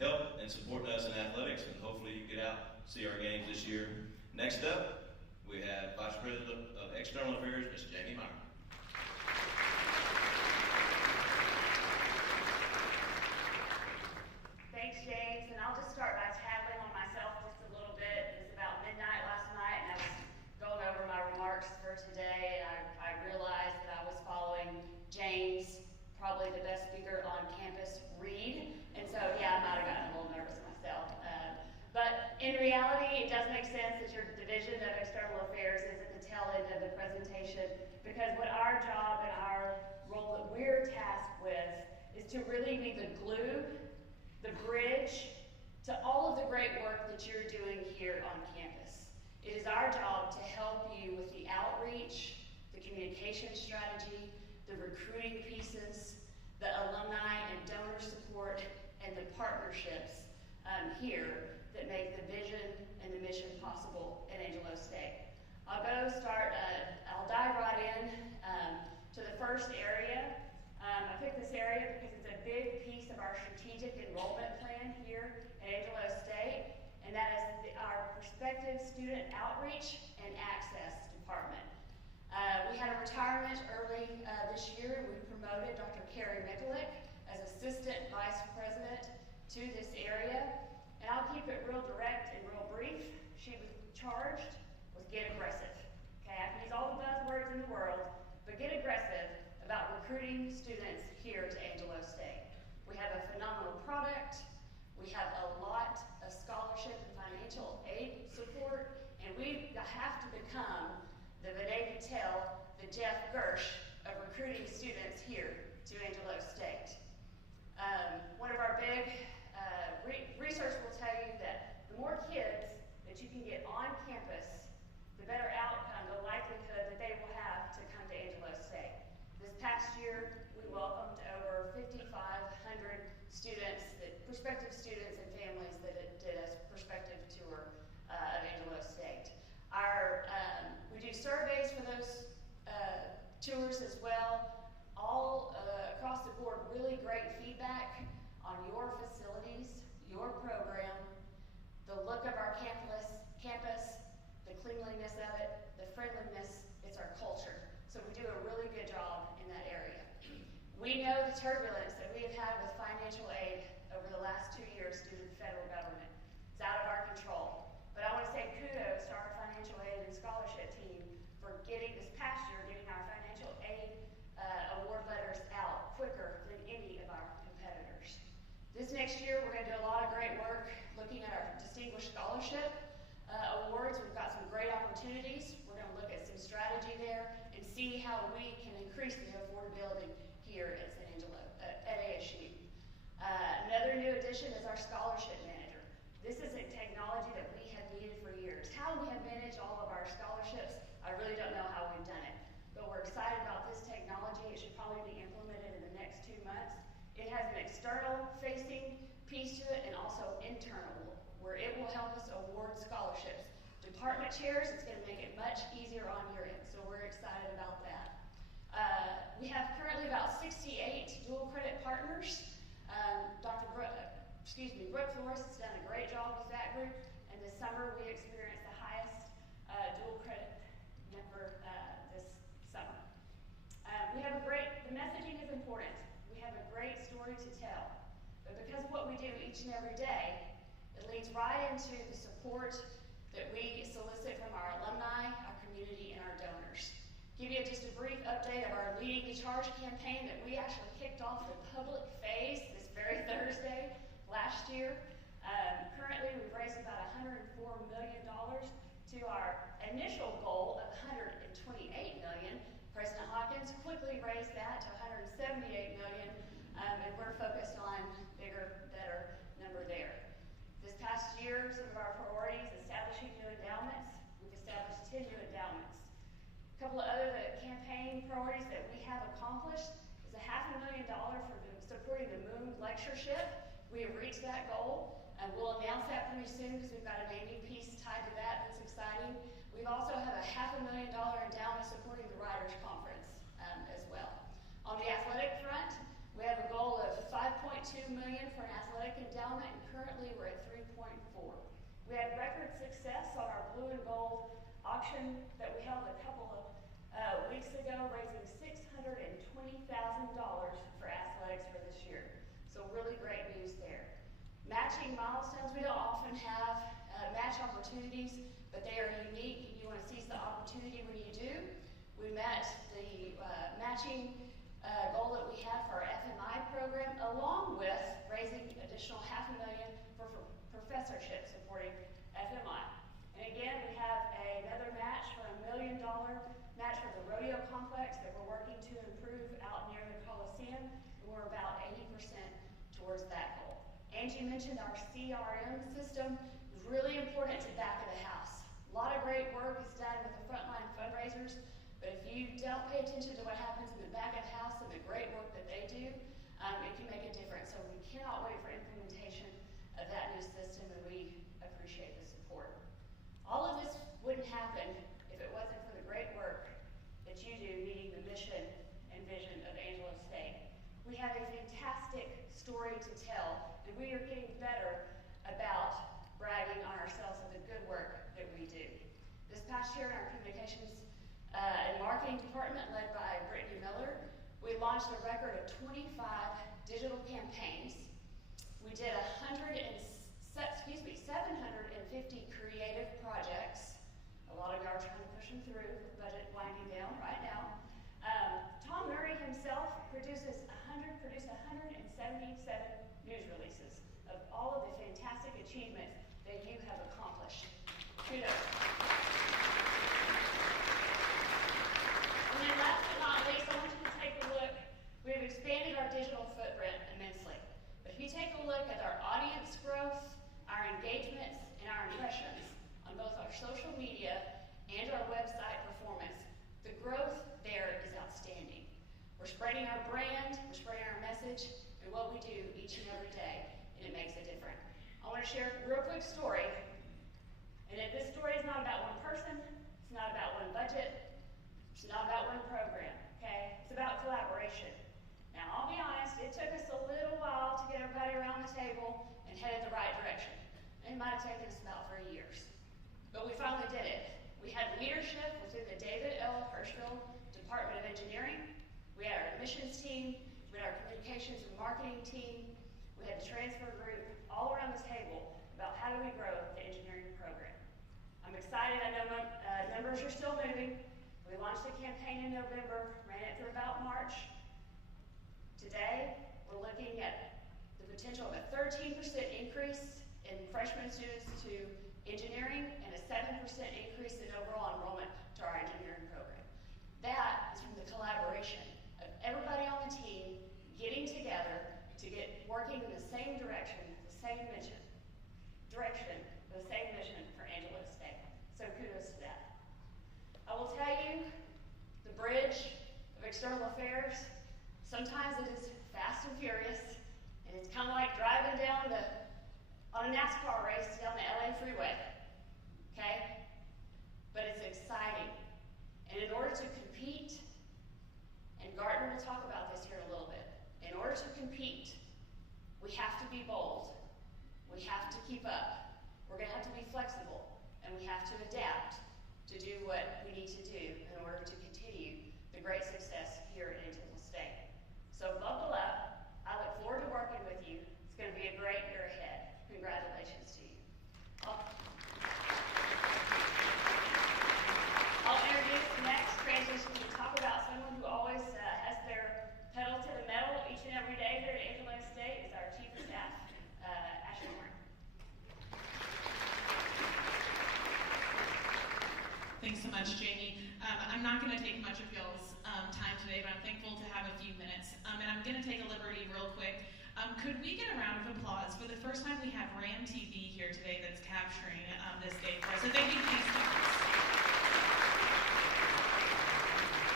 help and supporting us in athletics, and hopefully you get out, see our games this year. Next up, we have Vice President of External Affairs, Ms. Jamie Meyer. Thanks, James, and I'll just start by tattling on myself just a little bit. It was about midnight last night, and I was going over my remarks for today, and I realized that I was following James, probably the best speaker on campus, Reed, and so, yeah, I might have gotten a little nervous myself. But in reality, it does make sense that your division of external affairs is at the tail end of the presentation, because what our job and our role that we're tasked with is to really be the glue, the bridge to all of the great work that you're doing here on campus. It is our job to help you with the outreach, the communication strategy, the recruiting pieces, the alumni and donor support, and the partnerships here that make the vision and the mission possible at Angelo State. I'll dive right in to the first area. I picked this area because it's a big piece of our strategic enrollment plan here at Angelo State, and that is our prospective student outreach and access department. We had a retirement early this year. We promoted Dr. Carrie Mikulik as Assistant Vice President to this area. And I'll keep it real direct and real brief. She was charged with get aggressive. Okay, I can use all the buzzwords in the world, but get aggressive about recruiting students here to Angelo State. We have a phenomenal product. We have a lot of scholarship and financial aid support, and we have to become the Vinay Patel, the Jeff Gersh of recruiting students here to Angelo State. One of our big research will tell you that the more kids that you can get on campus, the better outcome, the likelihood that they will have to come to Angelo State. This past year, we welcomed over 5,500 students, prospective students and families that did a prospective tour of Angelo State. We do surveys for those tours as well. All across the board, really great feedback on your facilities, your program, the look of our campus, the cleanliness of it, the friendliness, it's our culture. So we do a really good job in that area. We know the turbulence that we have had with financial aid over the last 2 years due to the federal government. It's out of our control. But I want to say kudos to our financial aid and scholarship team for getting our financial aid award letters out quicker than any of our competitors. This next year, we're going to do a lot of great work looking at our Distinguished Scholarship Awards. We've got some great opportunities. We're going to look at some strategy there and see how we can increase the affordability here at San Angelo, at ASU. Another new addition is our Scholarship Manager. This is a technology that we have needed for years. How we have managed all of our scholarships, I really don't know how we've done it. But we're excited about this technology. It should probably be implemented in the next 2 months. It has an external-facing piece to it and also internal, where it will help us award scholarships. Department chairs, it's going to make it much easier on your end, so we're excited about that. We have currently about 68 dual credit partners. Brooke Flores has done a great job with that group, and this summer we experienced the highest dual credit number this summer. The messaging is important. We have a great story to tell, but because of what we do each and every day, it leads right into the support that we solicit from our alumni, our community, and our donors. Give you just a brief update of our Leading the Charge campaign that we actually kicked off the public phase this very Thursday last year. Currently, we've raised about $104 million to our initial goal of $128 million. President Hawkins quickly raised that to $178 million, and we're focused on bigger, better number there. This past year, some of our priorities: establishing new endowments. We've established 10 new endowments. A couple of other campaign priorities that we have accomplished is $500,000 for supporting the Moon Lectureship. We have reached that goal, and we'll announce that pretty soon because we've got a naming piece tied to that that's exciting. We've also have a $500,000 endowment supporting the Writers Conference as well. On the athletic front, we have a goal of $5.2 million for an athletic endowment, and currently we're at $3.4. We had record success on our blue and gold auction that we held a couple of weeks ago, raising $620,000 for athletics for this year. So really great news there. Matching milestones, we don't often have match opportunities, but they are unique, and you want to seize the opportunity when you do. We met the matching goal that we have for our FMI program, along with raising additional $500,000 for professorship supporting FMI. And again, we have another match for $1 million match for the rodeo complex that we're working to improve out near the Coliseum, and we're about 80% towards that goal. Angie mentioned our CRM system is really important to back of the house. A lot of great work is done with the frontline fundraisers, but if you don't pay attention to what happens in the back of the house and the great work that they do, it can make a difference. So we cannot wait for implementation of that new system, and we appreciate the support. All of this wouldn't happen if it wasn't for the great work that you do meeting the mission and vision of Angelo State. We have a fantastic story to tell, and we are getting better about bragging on ourselves of the good work that we do. This past year in our communications and marketing department, led by Brittany Miller, we launched a record of 25 digital campaigns. We did 750 creative projects. A lot of you are trying to push them through with the budget winding down right now. Tom Murray himself produced 177 news releases of all of the fantastic achievements that you have accomplished. Kudos. And then last but not least, I want you to take a look. We've expanded our digital footprint immensely. But if you take a look at our audience growth, our engagements, and our impressions on both our social media and our website performance, the growth there is outstanding. We're spreading our brand, we're spreading our message, and what we do each and every day, and it makes a difference. I want to share a real quick story, and this story is not about one person, it's not about one budget, it's not about one program, okay? It's about collaboration. Now, I'll be honest, it took us a little while to get everybody around the table and head in the right direction. It might have taken us about 3 years, but we finally did it. We had leadership within the David L. Hirschfield Department of Engineering. We had our admissions team, we had our communications and marketing team, we had the transfer group, all around the table about how do we grow the engineering program. I'm excited, I know numbers are still moving. We launched the campaign in November, ran it through about March. Today, we're looking at the potential of a 13% increase in freshman students to engineering and a 7% increase in overall enrollment to our engineering program. That is from the collaboration of everybody on the team getting together to get working in the same direction, the same mission for Angelo State. So kudos to that. I will tell you, the bridge of external affairs, sometimes it is fast and furious, and it's kind of like driving down on a NASCAR race down the LA freeway, okay? But it's exciting. And in order to compete, and Gartner will talk about this here in a little bit, in order to compete, we have to be bold. We have to keep up. We're gonna have to be flexible, and we have to adapt to do what we need to do in order to continue the great success here at Angelo State. So buckle up. I look forward to working with you. It's gonna be a great year ahead. Congratulations to you. I'll introduce the next transition to talk about someone who always has their pedal to the metal each and every day here at Angelo State is our Chief of Staff, Ashridge. Thanks so much, Jamie. I'm not going to take much of y'all's time today, but I'm thankful to have a few minutes. And I'm going to take a liberty real quick. Could we get a round of applause for the first time we have RAM TV here today that's capturing this day for us? So thank you to these students.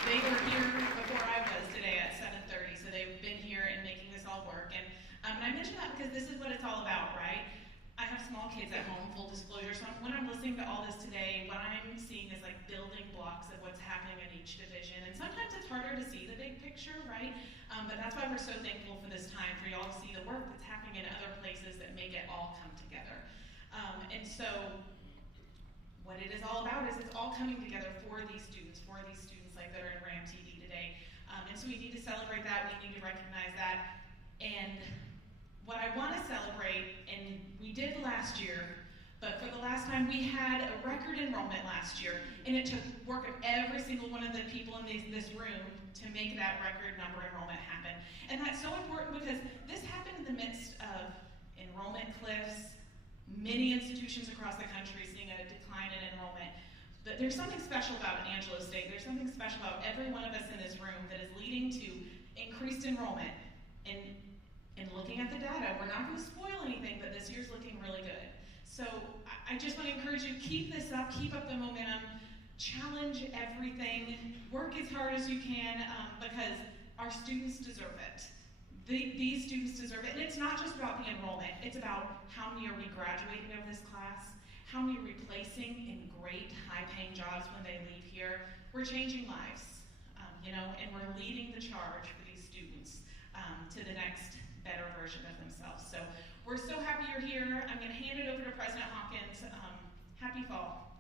They were here before I was today at 7:30, so they've been here and making this all work. And I mention that because this is what it's all about, right? I have small kids at home, full disclosure, so when I'm listening to all this today, what I'm seeing is like building blocks of what's happening in each division. And sometimes it's harder to see the big picture, right? But that's why we're so thankful for this time, for y'all to see the work that's happening in other places that make it all come together. And so what it is all about is it's all coming together for these students like that are in RAM TV today. And so we need to celebrate that, we need to recognize that. And what I want to celebrate, and we did last year, but for the last time, we had a record enrollment last year, and it took work of every single one of the people in this room to make that record number enrollment happen. And that's so important because this happened in the midst of enrollment cliffs, many institutions across the country seeing a decline in enrollment. But there's something special about Angelo State. There's something special about every one of us in this room that is leading to increased enrollment. And looking at the data, we're not going to spoil anything, but this year's looking really good. So I just want to encourage you, keep this up, keep up the momentum, challenge everything, work as hard as you can, because our students deserve it. These students deserve it. And it's not just about the enrollment, it's about how many are we graduating of this class, how many are replacing in great high-paying jobs when they leave here. We're changing lives, and we're leading the charge for these students to the next better version of themselves. So we're so happy you're here. I'm going to hand it over to President Hawkins. Happy fall.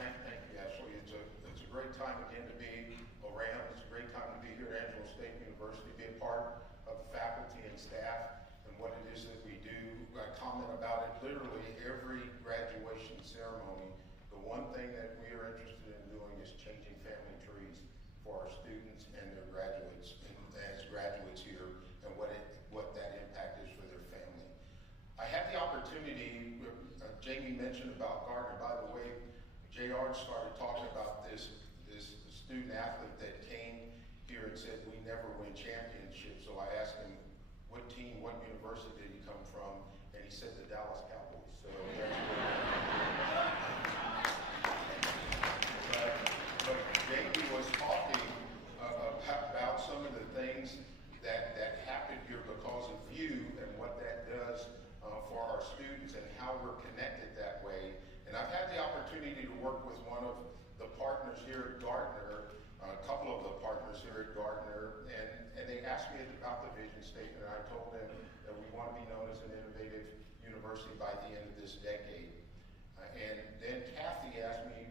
Thank you, Ashley. It's a great time again to be around. It's a great time to be here at Angelo State University, be a part of the faculty and staff and what it is that we do. I comment about it literally every graduation ceremony. The one thing that we are interested in doing is changing family trees for our students and their graduates, and as graduates here, and what that impact is for their family. I had the opportunity, Jamie mentioned about Gartner. By the way, JR started talking about this student athlete that came here and said, we never win championships. So I asked him, what team, what university did he come from? And he said the Dallas Cowboys. So that's but Jamie was talking about some of the things that happened here because of you and what that does for our students and how we're connected that way. And I've had the opportunity to work with one of the partners here at Gartner, a couple of the partners here at Gartner, and they asked me about the vision statement, and I told them that we want to be known as an innovative university by the end of this decade. And then Kathy asked me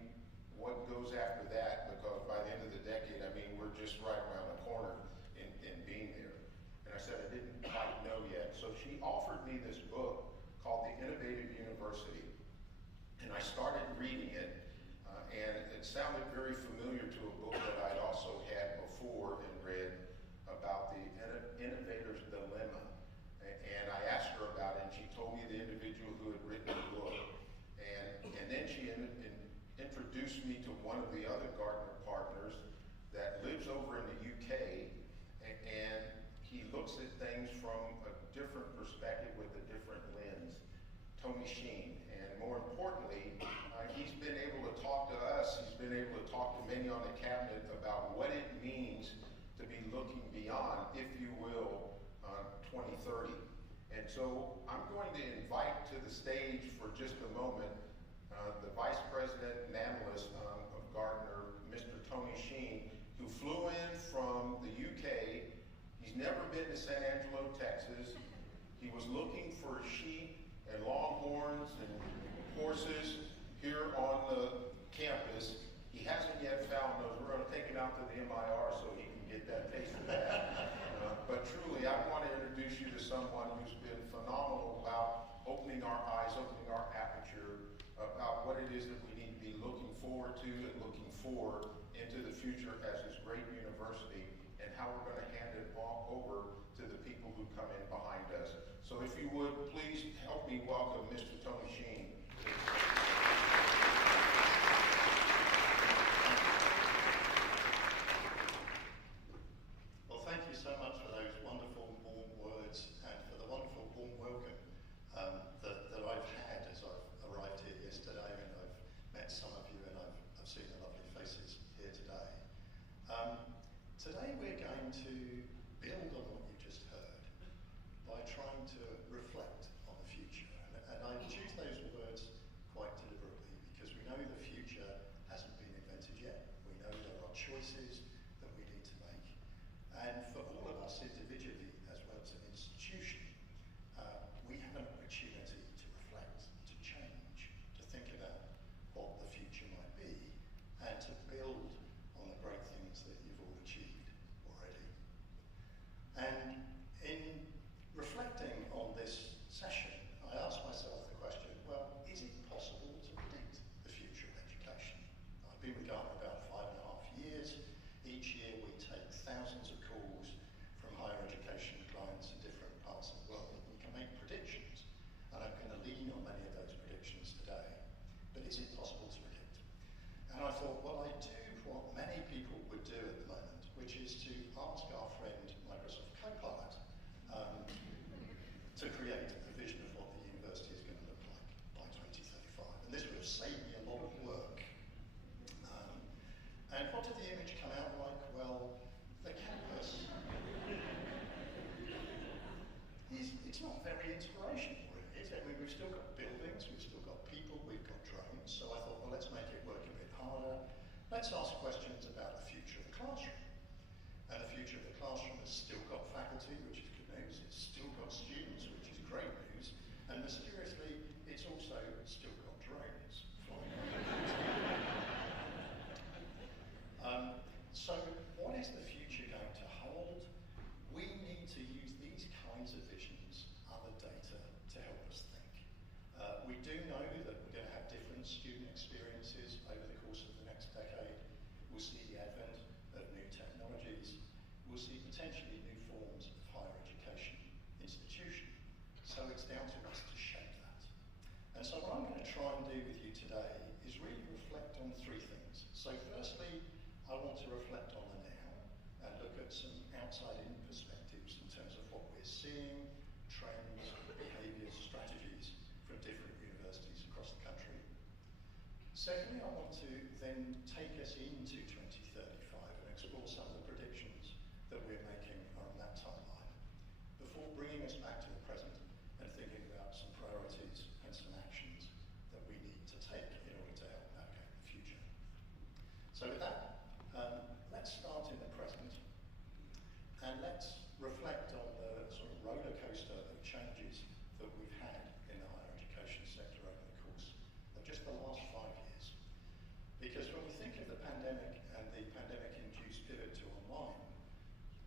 what goes after that, because by the end of the decade, I mean, we're just right around the corner in being there. And I said I didn't quite know yet. So she offered me this book called The Innovative University. And I started reading it, and it sounded very familiar to a book that I'd also had before and read about the innovator's dilemma. And I asked her about it, and she told me the individual who had written the book. And then she introduced me to one of the other Gartner partners that lives over in the UK, and he looks at things from a different perspective with a different lens. Tony Sheehan. And more importantly, he's been able to talk to us, he's been able to talk to many on the cabinet about what it means to be looking beyond, if you will, 2030. And so I'm going to invite to the stage for just a moment the Vice President and Analyst of Gartner, Mr. Tony Sheehan, who flew in from the UK. He's never been to San Angelo, Texas. He was looking for sheep and longhorns and horses here on the campus. He hasn't yet found those. We're going to take him out to the MIR so he can get that taste of that. But truly, I want to introduce you to someone who's been phenomenal about opening our eyes, opening our aperture about what it is that we need to be looking forward to and looking forward into the future as this great university, and how we're going to hand it all over to the people who come in behind us. So if you would, please help me welcome Mr. Tony Sheehan. Well, thank you so much for those wonderful warm words and for the wonderful warm welcome that I've had as I've arrived here yesterday, and I've met some of you, and I've seen the lovely faces here today. Today we're going to build on what you just heard by trying to reflect on the future. And I choose those words quite deliberately because we know the future hasn't been invented yet. We know there are choices that we need to make. And for all of us individually, as well as an institution, we have an opportunity to reflect, to change, to think about what the future might be, and to build on the great things that you've all achieved already. And in reflecting on this session, I asked myself the question, well, is it possible to predict the future of education? I've been with Gartner about 5.5 years. Each year we take thousands of calls from higher education clients in different parts of the world. We can make predictions, and I'm going to lean on many of those predictions today. But is it possible to predict? And I thought, well, I do what many people would do at the moment, which is to ask our friend Microsoft Copilot to create a vision of what the university is going to look like by 2035. And this would have saved me a lot of work. And what did the image come out like? Well, the campus it's not very inspirational, really, is it? I mean, we've still got buildings, we've still got people, we've got drones. So I thought, well, let's make it work a bit harder. Let's ask questions about the future of the classroom. And the future of the classroom has still got faculty, which is good news. It's still got students, which is great news. And mysteriously, it's also still got drones flying around. So what is the future going to hold? We need to use these kinds of visions, other data, to help us think. We do know that we're going to have different student experiences over the course of the next decade. We'll see the advent of new technologies. We'll see potentially new forms of higher education institution. So it's down to us to shape that. And so what I'm going to try and do with you today is really reflect on three things. So firstly, I want to reflect on the now and look at some outside-in perspectives in terms of what we're seeing, trends, behaviours, strategies from different universities across the country. Secondly, I want to then take us into 2035 and explore some of the predictions that we're making on that timeline before bringing us back to the present and thinking about some priorities and some actions that we need to take in order to help navigate the future. So with that, let's start in the present and let's reflect on the sort of roller coaster of changes that we've had in the higher education sector over the course of just the last 5 years. Because when we think of the pandemic and the pandemic-induced pivot to online,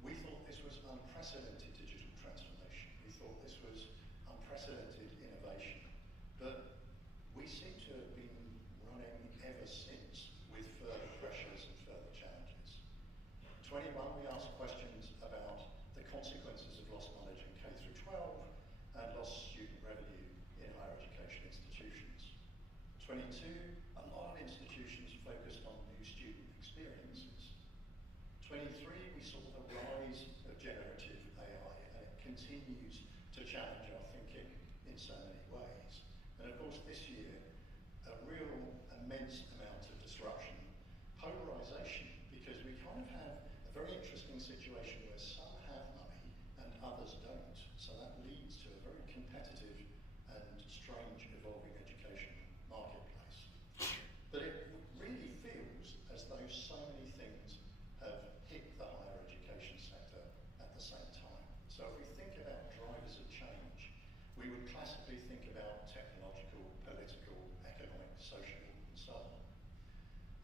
we thought this was unprecedented digital transformation. We thought this was unprecedented innovation. But we seem to have been running ever since with further pressures and further challenges. 21, we asked questions about the consequences of lost knowledge in K through 12 and lost student revenue in higher education institutions. 22, a lot of institutions focused on new student experiences. 23, we saw the rise of generative AI, and it continues to challenge our thinking in so many ways. And of course, this year, a real immense amount of disruption, polarization, because we kind of have a very interesting situation where some have money and others don't. So that leads to a very competitive and strange evolving education marketplace. But it really feels as though so many things have hit the higher education sector at the same time. So if we think about drivers of change, we would classically think about technological, political, economic, social, and so on.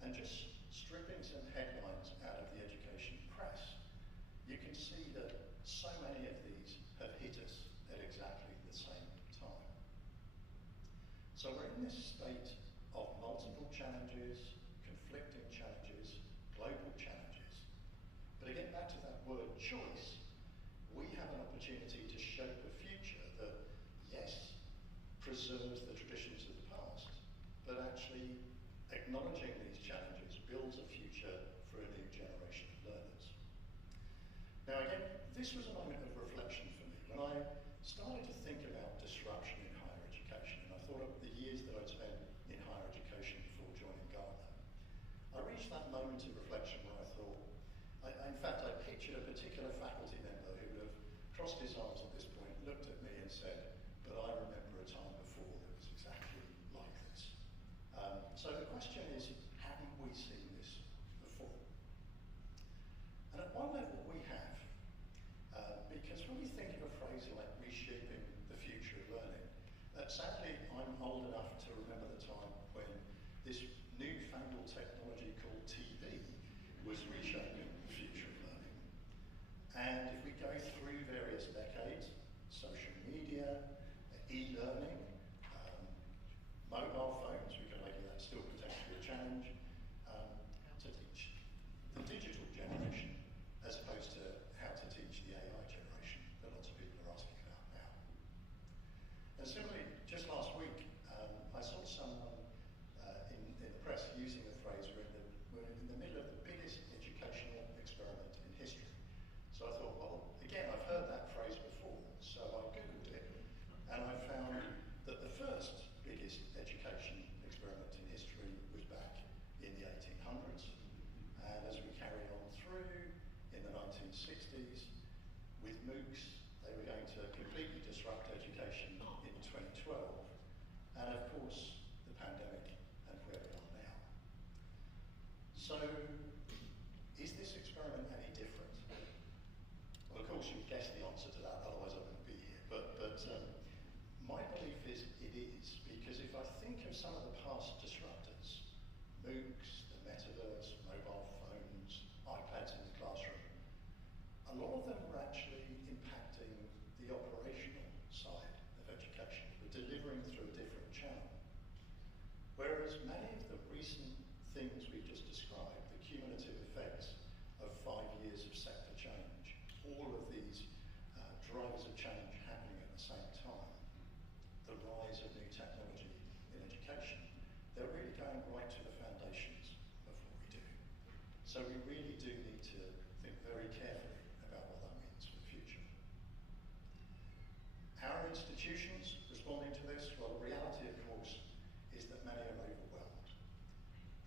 And just stripping some headlines out of the education press, you can see that so many of these have hit us at exactly the same time. So we're in this state of multiple challenges, conflicting challenges, global challenges. But again, back to that word choice, we have an opportunity to shape a future that, yes, preserves the traditions of the past, but actually acknowledging these challenges builds a future for a new generation of learners. Now again, this was a moment of reflection for me. When I started to think about disruption in higher education, and I thought of the years that I'd spent in higher education before joining Gartner, I reached that moment of reflection where I thought, in fact, I picked pictured a particular faculty member who would have crossed his arms at this point, looked at me and said, but I remember a time before that was exactly like this. So the question is, haven't we seen this before? And at one level we have, because when we think of a phrase like reshaping the future of learning, sadly I'm old enough to remember the time when this newfangled technology called TV was reshaping the future of learning. And if we go through various decades, social media, e-learning, mobile phones, we can argue that's still potentially a challenge, how to teach the digital generation as opposed to how to teach the AI generation that lots of people are asking about now. And similarly, just last week, I saw someone in the press using the phrase, we're in the middle of the biggest educational experiment in history. So I thought, well, again, I've heard that phrase before, so I Googled it, and I found that the first biggest education experiment in history was back in the 1800s. And as we carry on through, in the 1960s, with MOOCs, they were going to completely disrupt education in 2012. And of course, the pandemic and where we are now. So, is this experiment any different? Well, of course, you've guessed the answer to that, otherwise I wouldn't be here. But my belief is it is, because if I think of some of the past disruptors, MOOCs, the metaverse, mobile phones, iPads in the classroom, a lot of them were actually impacting the operational side of education. We're delivering through a different channel. Whereas many of the recent things we've just described, the cumulative effects of 5 years of sector change, all of these drivers of change happening at the same time, the rise of new technology in education, they're really going right to the foundations of what we do. So we really do need to think very carefully about what that means for the future. How are institutions responding to this? Well, the reality, of course, is that many are overwhelmed.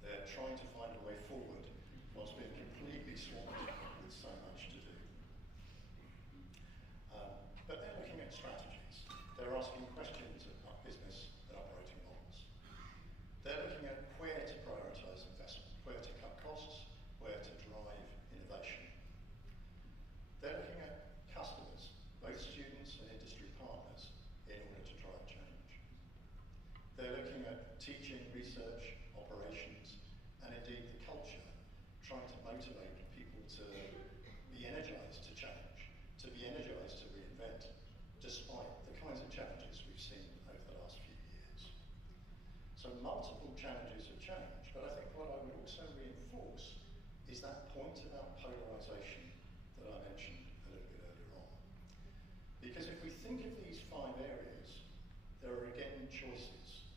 They're trying to find a way forward whilst being completely swamped with so much to do. But they're looking at strategies. They're asking questions about business and operating models. They're looking at where to prioritise investment, where to cut costs, where to drive innovation. They're looking at customers, both students and industry partners, in order to drive change. They're looking at teaching, research, operations, and indeed the culture, trying to motivate people to be energised to change, to be energised to reinvent, despite the kinds of challenges we've seen over the last few years. So multiple challenges of change, but I think what I would also reinforce is that point about polarisation that I mentioned a little bit earlier on. Because if we think of these 5 areas, there are again choices.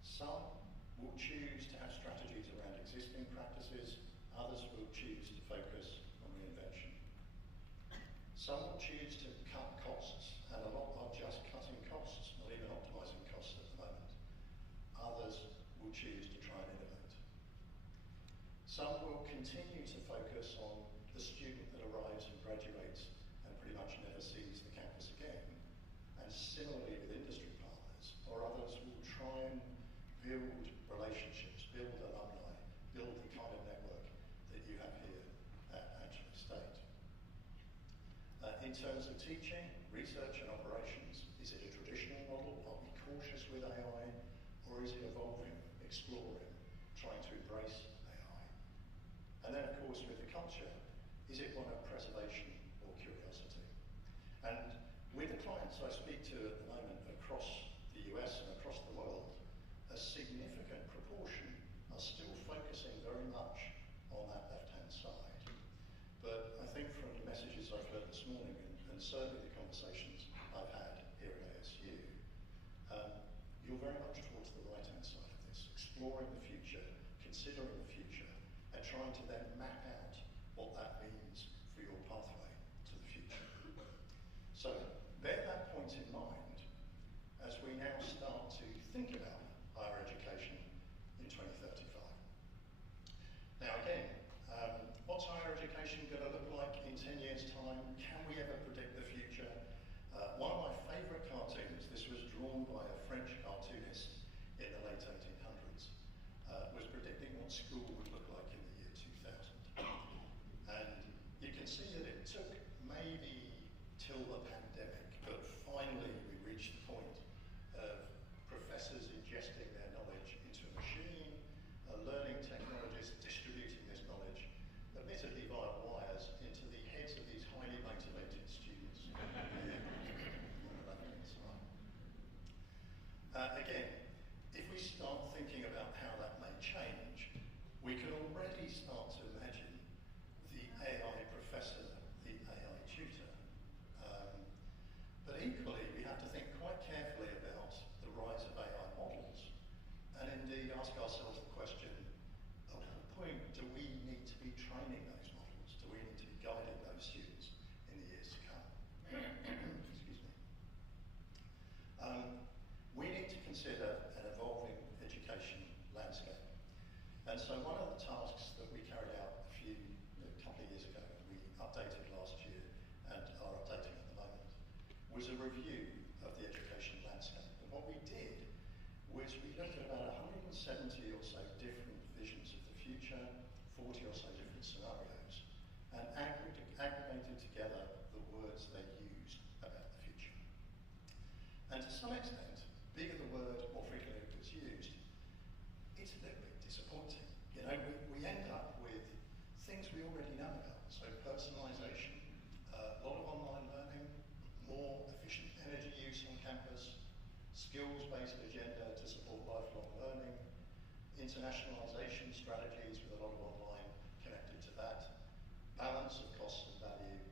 Some will choose to have strategies around existing practices, others will choose to focus on reinvention. Some will choose to cut costs, and a lot are just cutting costs, not even optimising costs at the moment. Others will choose to try and innovate. Some will continue to focus on the student that arrives and graduates and pretty much never sees the campus again. And similarly with industry partners, or others will try and build relationships, build alumni, build the kind of network that you have here at Angelo State. In terms of teaching, research and operations, is it a traditional model? Are we cautious with AI? Or is it evolving, exploring, trying to embrace AI? And then of course with the culture, is it one of preservation or curiosity? And with the clients I speak to at the moment across the US and across the world, a significant proportion are still focusing very much on that left-hand side. But I think from the messages I've heard this morning, and certainly the conversations I've had here at ASU, you're very much towards the right-hand side of this, exploring the future, considering the future, and trying to then map out what that means for your pathway to the future. So bear that point in mind as we now start to think about higher education in 2035. Now again, what's higher education going to look like in by a French cartoonist in the late 1800s, was predicting what school would look like in the year 2000. And you can see that it took maybe till the pandemic, but finally we reached the point of professors ingesting their knowledge into a machine, learning technologists distributing this knowledge, admittedly via wires, into the heads of these highly motivated students. Again, if we start thinking about how that may change, we can already start to imagine the AI professor, the AI tutor. But equally, we have to think quite carefully about the rise of AI models, and indeed ask ourselves the question, at what point do we need to be training those models? Do we need to be guiding those students in the years to come? Excuse me. We need to consider an evolving education landscape. And so one of the tasks that we carried out a couple of years ago, we updated last year and are updating at the moment, was a review of the education landscape. And what we did was we looked at about 170 or so different visions of the future, 40 or so different scenarios, and aggregated together the words they used about the future. And to some extent, bigger the word, more frequently it was used, it's a little bit disappointing. You know, we end up with things we already know about. So personalisation, a lot of online learning, more efficient energy use on campus, skills-based agenda to support lifelong learning, internationalisation strategies with a lot of online connected to that, balance of cost and value,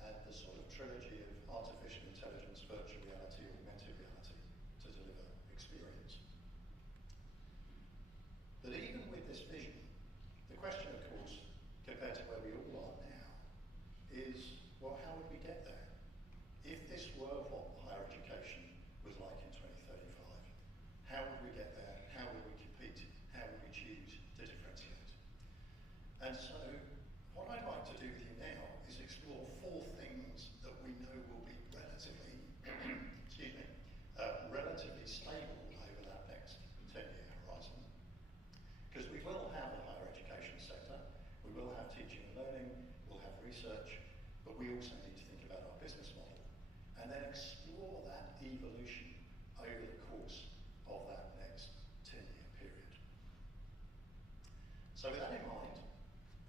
and the sort of trilogy of artificial intelligence, virtual reality, augmented reality to deliver experience. But even with this vision, the question, of course, compared to where we all are now, is, well, how would we get there? If this were what higher education was like in 2035, how would we get there? How would we compete? How would we choose to differentiate? And so, what I'd like to do with you now is explore 4 things that we know will be relatively, excuse me, relatively stable over that next 10-year horizon. Because we will have a higher education sector, we will have teaching and learning, we'll have research, but we also need to think about our business model and then explore that evolution over the course of that next 10-year period. So with that in mind,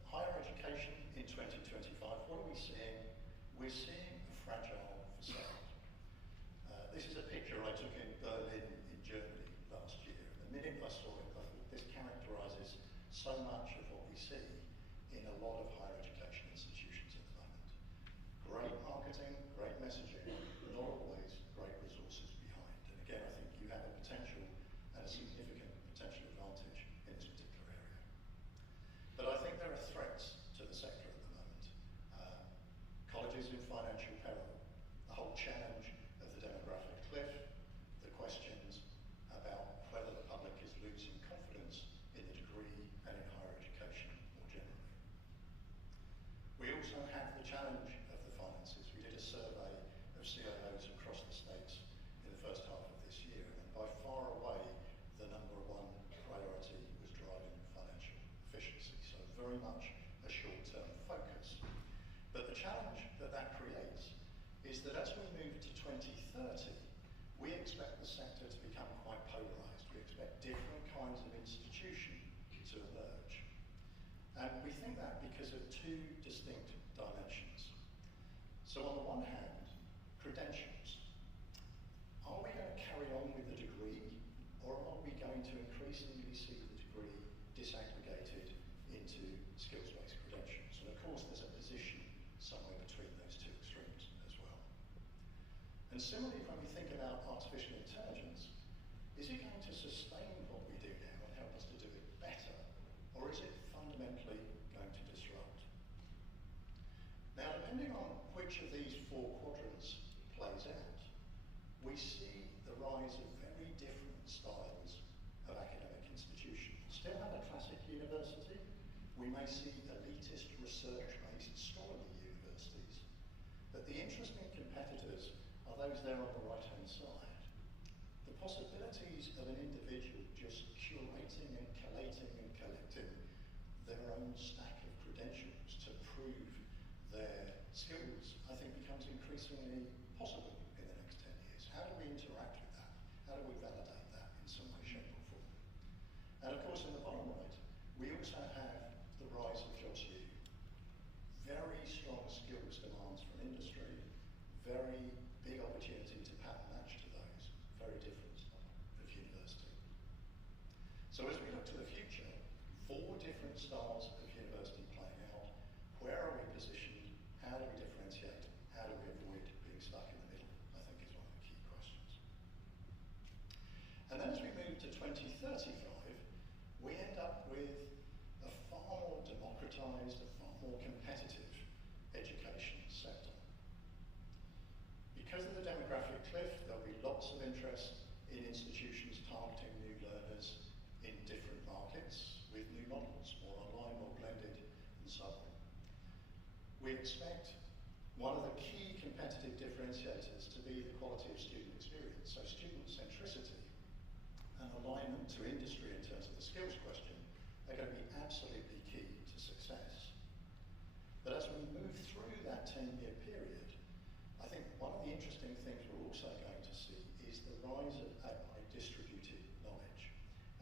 higher education in 2025, what are we seeing? We're seeing a fragile facade. This is a picture I took in Berlin in Germany last year. The minute I saw it, I thought this characterises so much of what we see in a lot of higher education institutions at the moment. Great marketing, great messaging, not always great resources behind. And again, I think you have a potential and a significant potential advantage in this particular area. But I think there are threats to the sector at the moment. Colleges in financial peril, the whole challenge of the demographic cliff, the questions about whether the public is losing confidence in the degree and in higher education more generally. We also have the challenge of the finances. We did a survey of CIOs across the States in the first half of this year, and by far away the number 1 priority was driving financial efficiency. So very much a short-term focus. But the challenge that that creates is that as we move to 2030, we expect the sector to become quite polarised. We expect different kinds of institution to emerge. And we think that because of 2 distinct dimensions. So on the one hand, credentials. Are we going to carry on with the degree, or are we going to increasingly see the degree disaggregated into skills-based credentials? And of course there's a position somewhere between those 2 extremes as well. And similarly, when we think about artificial intelligence, is it going to sustain what we do now and help us to do it better, or is it fundamentally going to disrupt? Now, depending on which of these 4 quadrants plays out, we see the rise of very different styles of academic institutions. Still have a classic university. We may see elitist research-based scholarly universities. But the interesting competitors are those there on the right-hand side. The possibilities of an individual just curating and collating and collecting their own stack of credentials to prove their skills, I think becomes increasingly possible in the next 10 years. How do we interact with that? How do we validate that in some way, shape or form? And of course, in the bottom right, we also have the rise of jobs U. Very strong skills demands from industry, very big opportunity to pattern match to those, very different of university. So as we look to the future, 4 different styles of university playing out, where are we positioned, how do we differentiate, how do we avoid being stuck in the middle, I think is one of the key questions. And then as we move to 2035, we end up with a far more democratized, a far more competitive education sector. Because of the demographic cliff, there'll be lots of interest in institutions targeting new learners in different markets with new models, more online, more blended, and so on. We expect one of the key competitive differentiators to be the quality of student experience. So student centricity and alignment to industry in terms of the skills question are going to be absolutely key to success. But as we move through that 10-year period, I think one of the interesting things we're also going to see is the rise of AI distributed knowledge.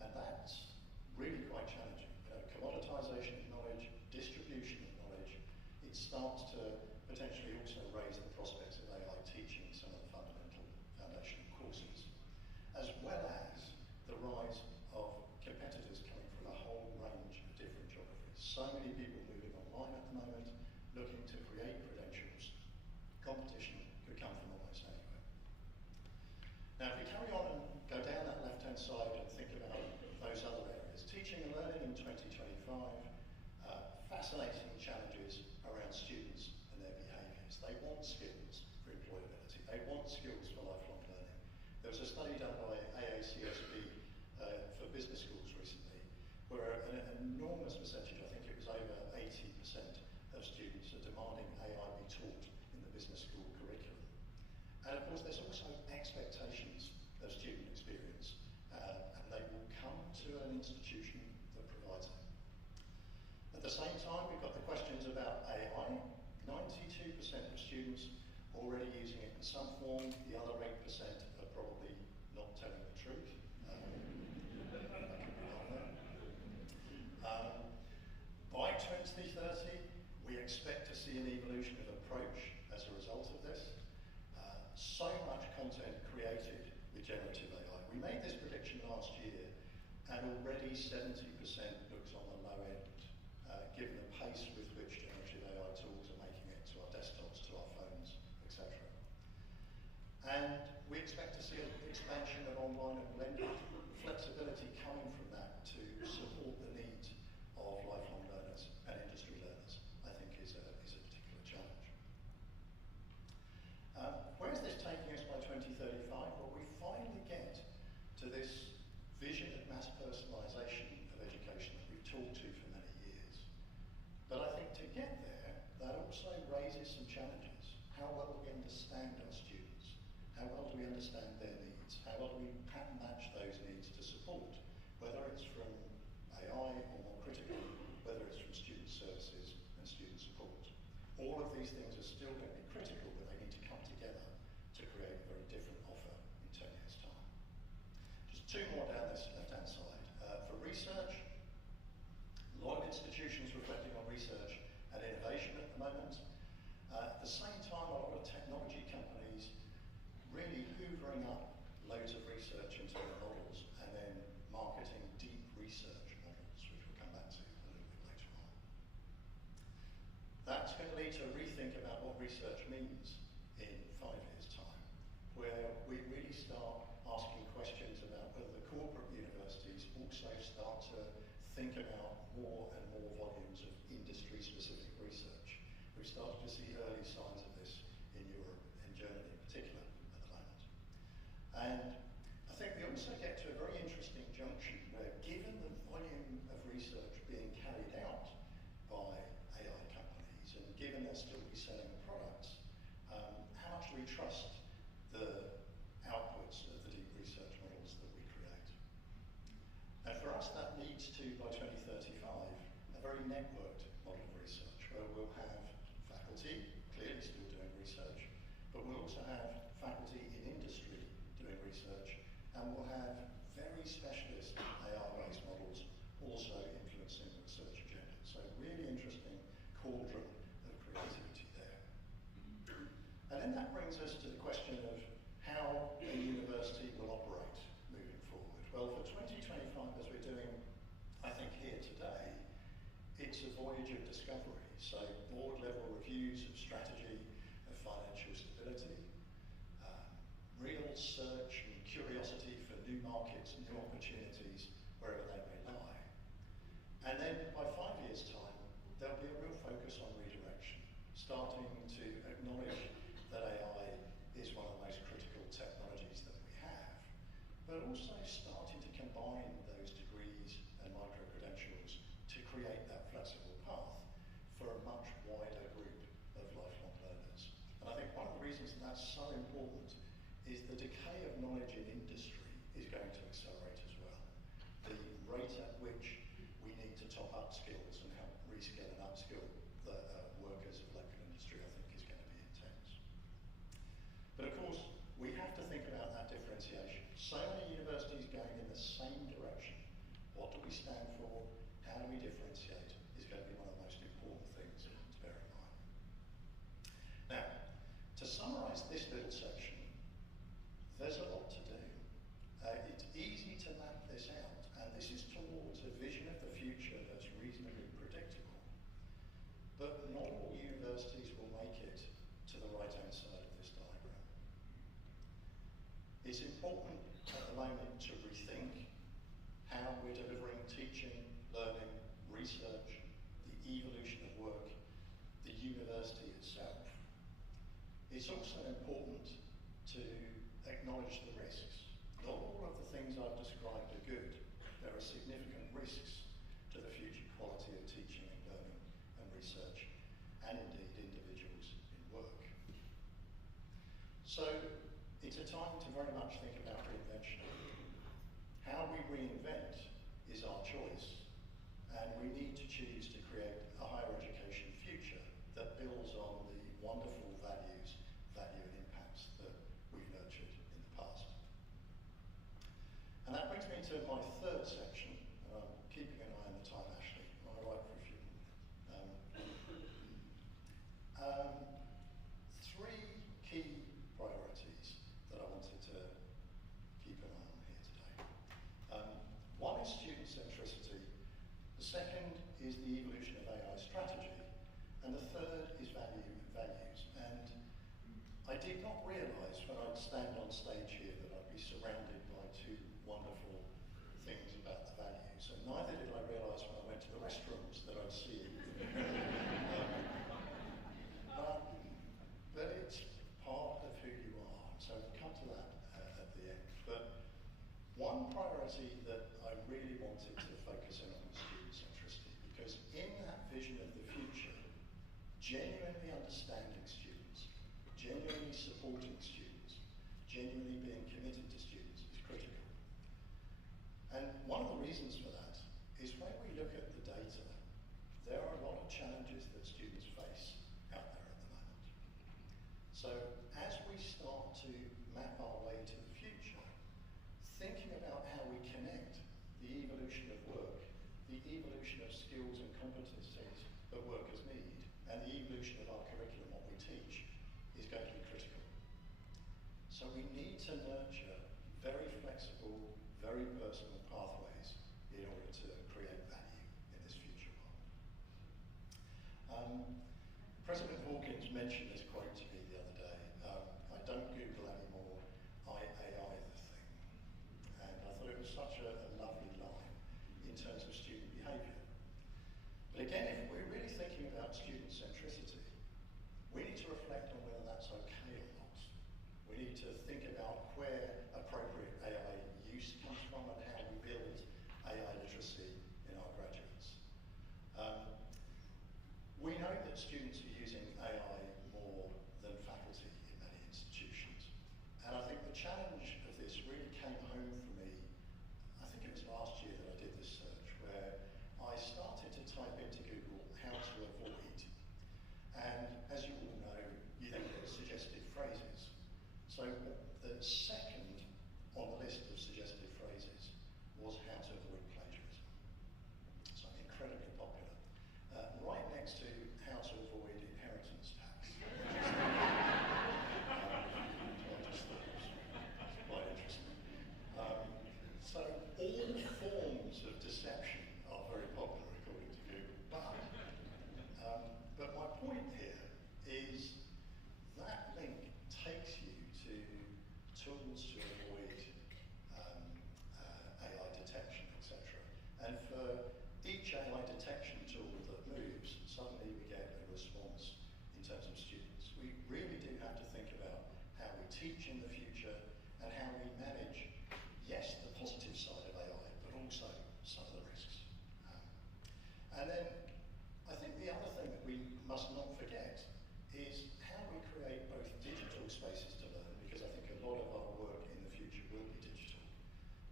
And that's really quite challenging. Commoditization of knowledge, distribution of knowledge, it starts to potentially also raise the prospects of AI teaching some of the fundamental foundational courses, as well as the rise of competitors coming from a whole range of different geographies. So many people moving online at the moment, looking to create credentials. Competition could come from almost anywhere. Now, if we carry on and go down that left-hand side and think about those other areas, teaching and learning in 2025, fascinating challenges around students and their behaviours. They want skills for employability. They want skills for lifelong learning. There was a study done by AACSB for business schools recently, where an enormous percentage, I think it was over 80% of students are demanding AI be taught in the business school curriculum. And of course, there's also expectations of student experience, and they will come to an institution that provides it. At the same time, we've got the questions about AI. 92% of students already using it in some form. The other 8% are probably not telling the truth. That could be wrong there. By 2030, we expect to see an evolution of approach as a result of this. So much content created with generative AI. We made this prediction last year, and already 70% looks on the low end, given the pace with which generative AI tools are making it to our desktops, to our phones, etc. And we expect to see an expansion of online and blended flexibility coming from that to support the needs of lifelong learners and industry learners, I think is a particular challenge. Where is this taking us by 2035? Well, we finally get to this vision of mass personalisation of education that we've talked to for many years. But I think to get there, that also raises some challenges. How well do we understand our students? How well do we understand their needs? How well do we pattern match those needs to support, whether it's from AI or more critically, whether it's from student services and student support? All of these things are still going to be critical, but they need to come together to create a very different offer in 10 years' time. Just 2 more down this left-hand side. For research, a lot of institutions reflecting on research and innovation at the moment. At the same time, a lot of technology companies really hoovering up loads of research into their models and then marketing deep research models, which we'll come back to a little bit later on. That's going to lead to a rethink about what research means in 5 years' time, where we really start asking questions about whether the corporate universities also start to think about more and more volumes of industry-specific research. We've started to see early signs of this in Europe and Germany in particular at the moment. And I think we also get to a very interesting junction where, given the volume of research being carried out by AI companies, and given they'll still be selling products, how much do we trust the outputs of the deep research models for us, that leads to, by 2035, a very networked model of research, where we'll have faculty, clearly still doing research, but we'll also have faculty in industry doing research, and we'll have very specialist AI-based models also influencing the research agenda. So really interesting cauldron of creativity there. And then that brings us to the question of how a university will operate moving forward. Well, for 2025, as we're doing, I think, here today, it's a voyage of discovery. So board-level reviews of strategy, of financial stability, real search and curiosity for new markets and new opportunities wherever they may lie. And then by 5 years' time, there'll be a real focus on redirection, starting to acknowledge that AI is one of the most critical technologies that we have, but also starting to combine those degrees and micro-credentials to create that flexible path for a much wider group of lifelong learners. And I think one of the reasons that's so important is the decay of knowledge in industry is going to accelerate as well. The rate at which we need to top up skills and help reskill and upskill the workers of local industry, I think, is going to be intense. But of course, we have to think about that differentiation. So many universities going in the same direction. What do we stand for? How do we differentiate? Is going to be one of the most important things to bear in mind. Now, to summarize this little section, there's a lot to do. It's easy to map this out, and this is towards a vision of the future that's reasonably predictable. But not all universities will make it to the right-hand side of this diagram. It's important at the moment to rethink how we're delivering teaching, learning, research, the evolution of work, the university itself. It's also important to acknowledge the risks. Not all of the things I've described are good. There are significant risks to the future quality of teaching and learning and research, and indeed individuals in work. So it's a time to very much think about reinvention. How we reinvent is our choice, and we need to choose to create a higher education future that builds on the wonderful values, value and impacts that we've nurtured in the past. And that brings me to my third section, and I'm keeping an eye on the time, Ashley. Am I right for a few? Three key priorities that I wanted to keep an eye on here today. One is student centricity, the second is the evolution of AI strategy, and the third is value and values. And I did not realise when I'd stand on stage here that I'd be surrounded by two wonderful things about the values, and neither did I realise when I went to the restrooms that I'd see it. But it's part of who you are, so we'll come to that at the end. But one priority that I really wanted to focus in on was student centricity, because in that vision of the future, genuinely understanding students, genuinely supporting students, genuinely being committed to students is critical. And one of the reasons for that is when we look at the data, there are a lot of challenges that students face out there at the moment. So as we start to map our way to the future, thinking about how we connect the evolution of work, the evolution of skills and competencies that workers need, and the evolution of our curriculum, what we teach, is going to be critical. So we need to nurture very flexible, very personal pathways in order to create value in this future world. President Hawkins mentioned this quote to me the other day. I don't Google anymore, AI the thing. And I thought it was such a lovely line in terms of student behaviour. But again, if we're really thinking about student centricity, we need to reflect on whether that's okay or not. We need to think about where appropriate AI use comes from and how we build AI literacy in our graduates. We know that students are using AI more than faculty in many institutions. And I think the challenge of this really came home for me, I think it was last year that I did tools to avoid AI detection, etc. And for each AI detection tool that moves, suddenly we get a response in terms of students. We really do have to think about how we teach in the future and how we manage, yes, the positive side of AI, but also some of the risks. And then I think the other thing that we must not forget is how we create both digital spaces to learn, because I think a lot of our work in the future will be digital,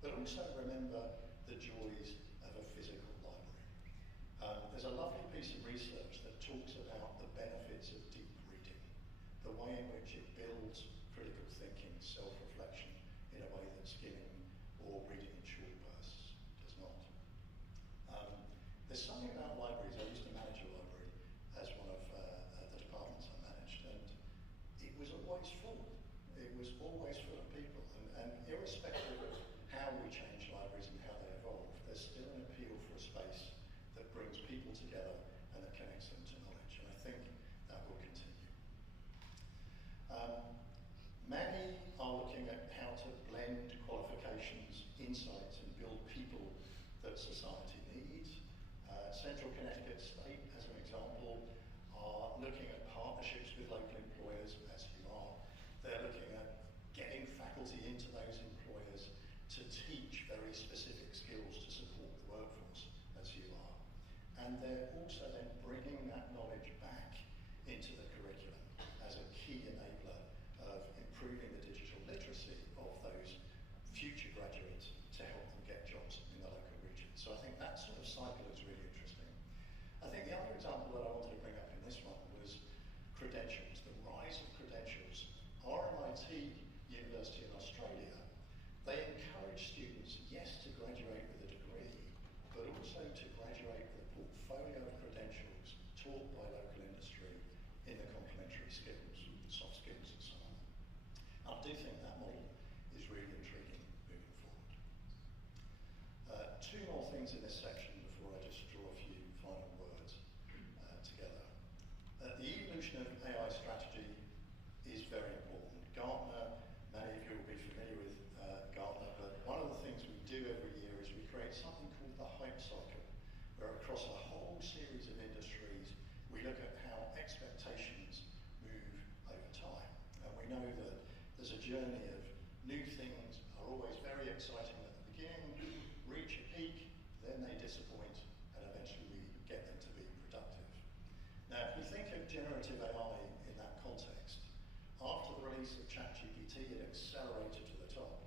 but also remember the joys of a physical library. There's a lovely piece of research that talks about the benefits of deep reading, the way in which it builds critical thinking, self-reflection in a way that skimming or reading in short bursts does not. There's something about libraries. I used to manage a library as one of the departments I managed, and it was always full. It was always full of people, and irrespective of how we change libraries and how they evolve, there's still an appeal for a space that brings people together and that connects them to knowledge, and I think that will continue. Many are looking at how to blend qualifications, insights, and build people that society needs. Central Connecticut State, as an example, are looking at partnerships with local employers, as you are. They're looking at getting faculty into those employers to teach very specific skills to support the workforce, as you are. And they're also then bringing that knowledge back into the curriculum as a key enabler of improving the digital literacy of those future graduates to help them get jobs in the local region. So I think that sort of cycle is really interesting. I think the other example that I wanted to bring up in this one was credentials, the rise of credentials. RMIT University in Australia, they encourage students, yes, to graduate with a degree, but also to graduate with a portfolio of credentials taught by local industry in the complementary skills, soft skills and so on. I do think that model is really intriguing moving forward. Two more things in this section before I just draw a few final words together. The evolution of AI strategy is very important. Gartner, many of you will be familiar with Gartner, but one of the things we do every year is we create something called the hype cycle, where across a whole series of industries, we look at how expectations move over time. And we know that there's a journey of new things are always very exciting at the beginning, reach a peak, then they disappoint, and eventually we get them to be productive. Now, if we think of generative AI in that context, after the release of ChatGPT, it accelerated to the top.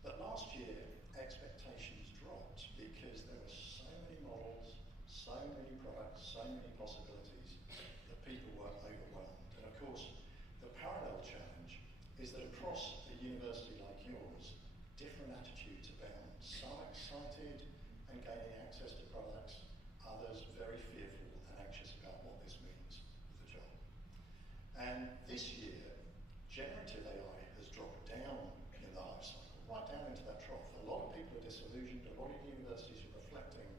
But last year, expectations dropped because there were so many models, so many products, so many possibilities that people were overwhelmed. And of course, the parallel challenge is that across a university like yours, different attitudes abound. Some excited and gaining access to products, others very fearful and anxious about what this means for the job. And this year, generative AI has dropped down in the hype cycle, right down into that trough. A lot of people are disillusioned, a lot of universities are reflecting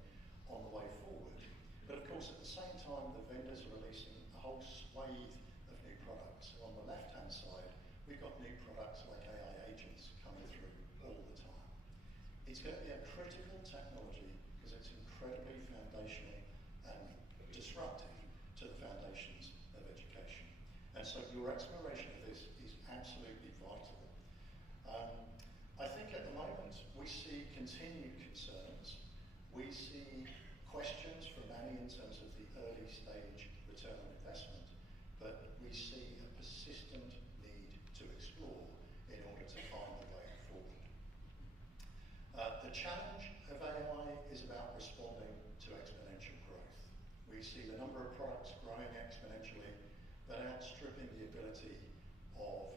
on the way forward. But of course, at the same time, the vendors are releasing a whole swathe of new products. So on the left-hand side, we've got new products like AI agents coming through all the time. It's going to be a critical technology because it's incredibly foundational and disruptive to the foundations of education. And so your exploration of this is absolutely vital. I think at the moment we see continued concerns. We see questions from many in terms of the early stage return on investment, but we see a persistent need to explore in order to find the way forward. The challenge of AI is about responding to exponential growth. We see the number of products growing exponentially, but outstripping the ability of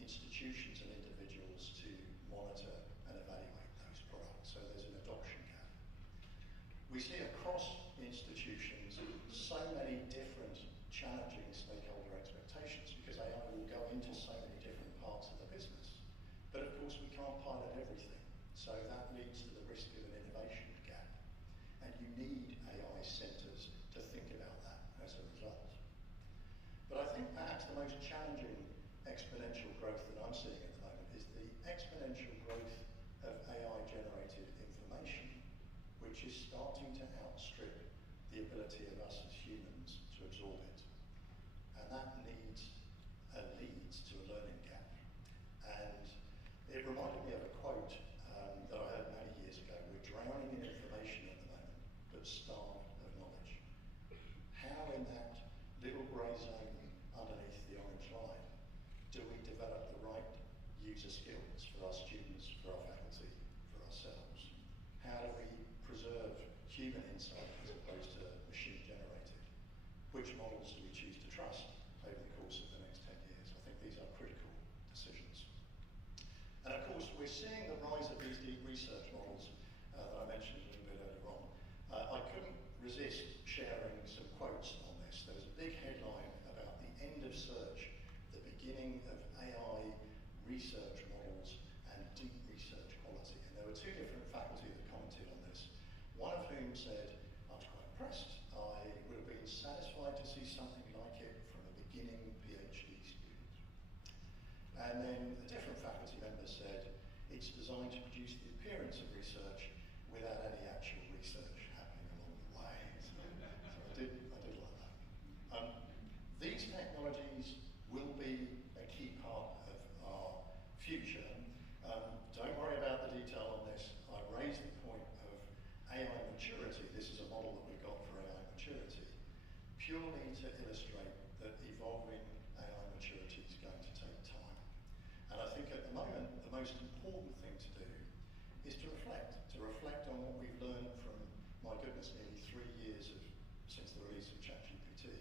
institutions and individuals to monitor and evaluate those products. So there's an adoption gap. We see across institutions so many different challenging stakeholder expectations because AI will go into so many different parts of the business. But of course we can't pilot everything. So that leads to the risk of an innovation gap. And you need AI centers to think about that as a result. But I think perhaps the most challenging exponential growth that I'm seeing at the moment is the exponential growth of AI-generated information, which is starting to outstrip the ability of us as humans to absorb it. And that leads to a learning gap. And it reminded me of a quote that I heard many years ago: we're drowning in information at the moment, but starved of knowledge. How in that little grey zone underneath the orange line do we develop the right user skills for our students, for our faculty, for ourselves? How do we preserve human insight as opposed to machine generated? Which models do we choose to trust over the course of the next 10 years? I think these are critical decisions. And of course, we're seeing the rise of these deep research models that I mentioned a little bit earlier on. I couldn't resist sharing some quotes on this. There was a big headline about the end of search, the beginning of AI research models and deep research quality. And there were two different faculty that commented on this. One of whom said, I was quite impressed. I would have been satisfied to see something like it from a beginning PhD student. And then a different faculty member said, it's designed to produce the appearance of research without any actual research happening along the way. So I did like that. These technologies will be a key part of our future. Don't worry about the detail on this. I raised the point of AI maturity. This is a model that we've got for AI maturity, purely to illustrate that evolving AI maturity is going to take time. And I think at the moment, the most important thing to do is to reflect on what we've learned from, my goodness, nearly 3 years since the release of ChatGPT.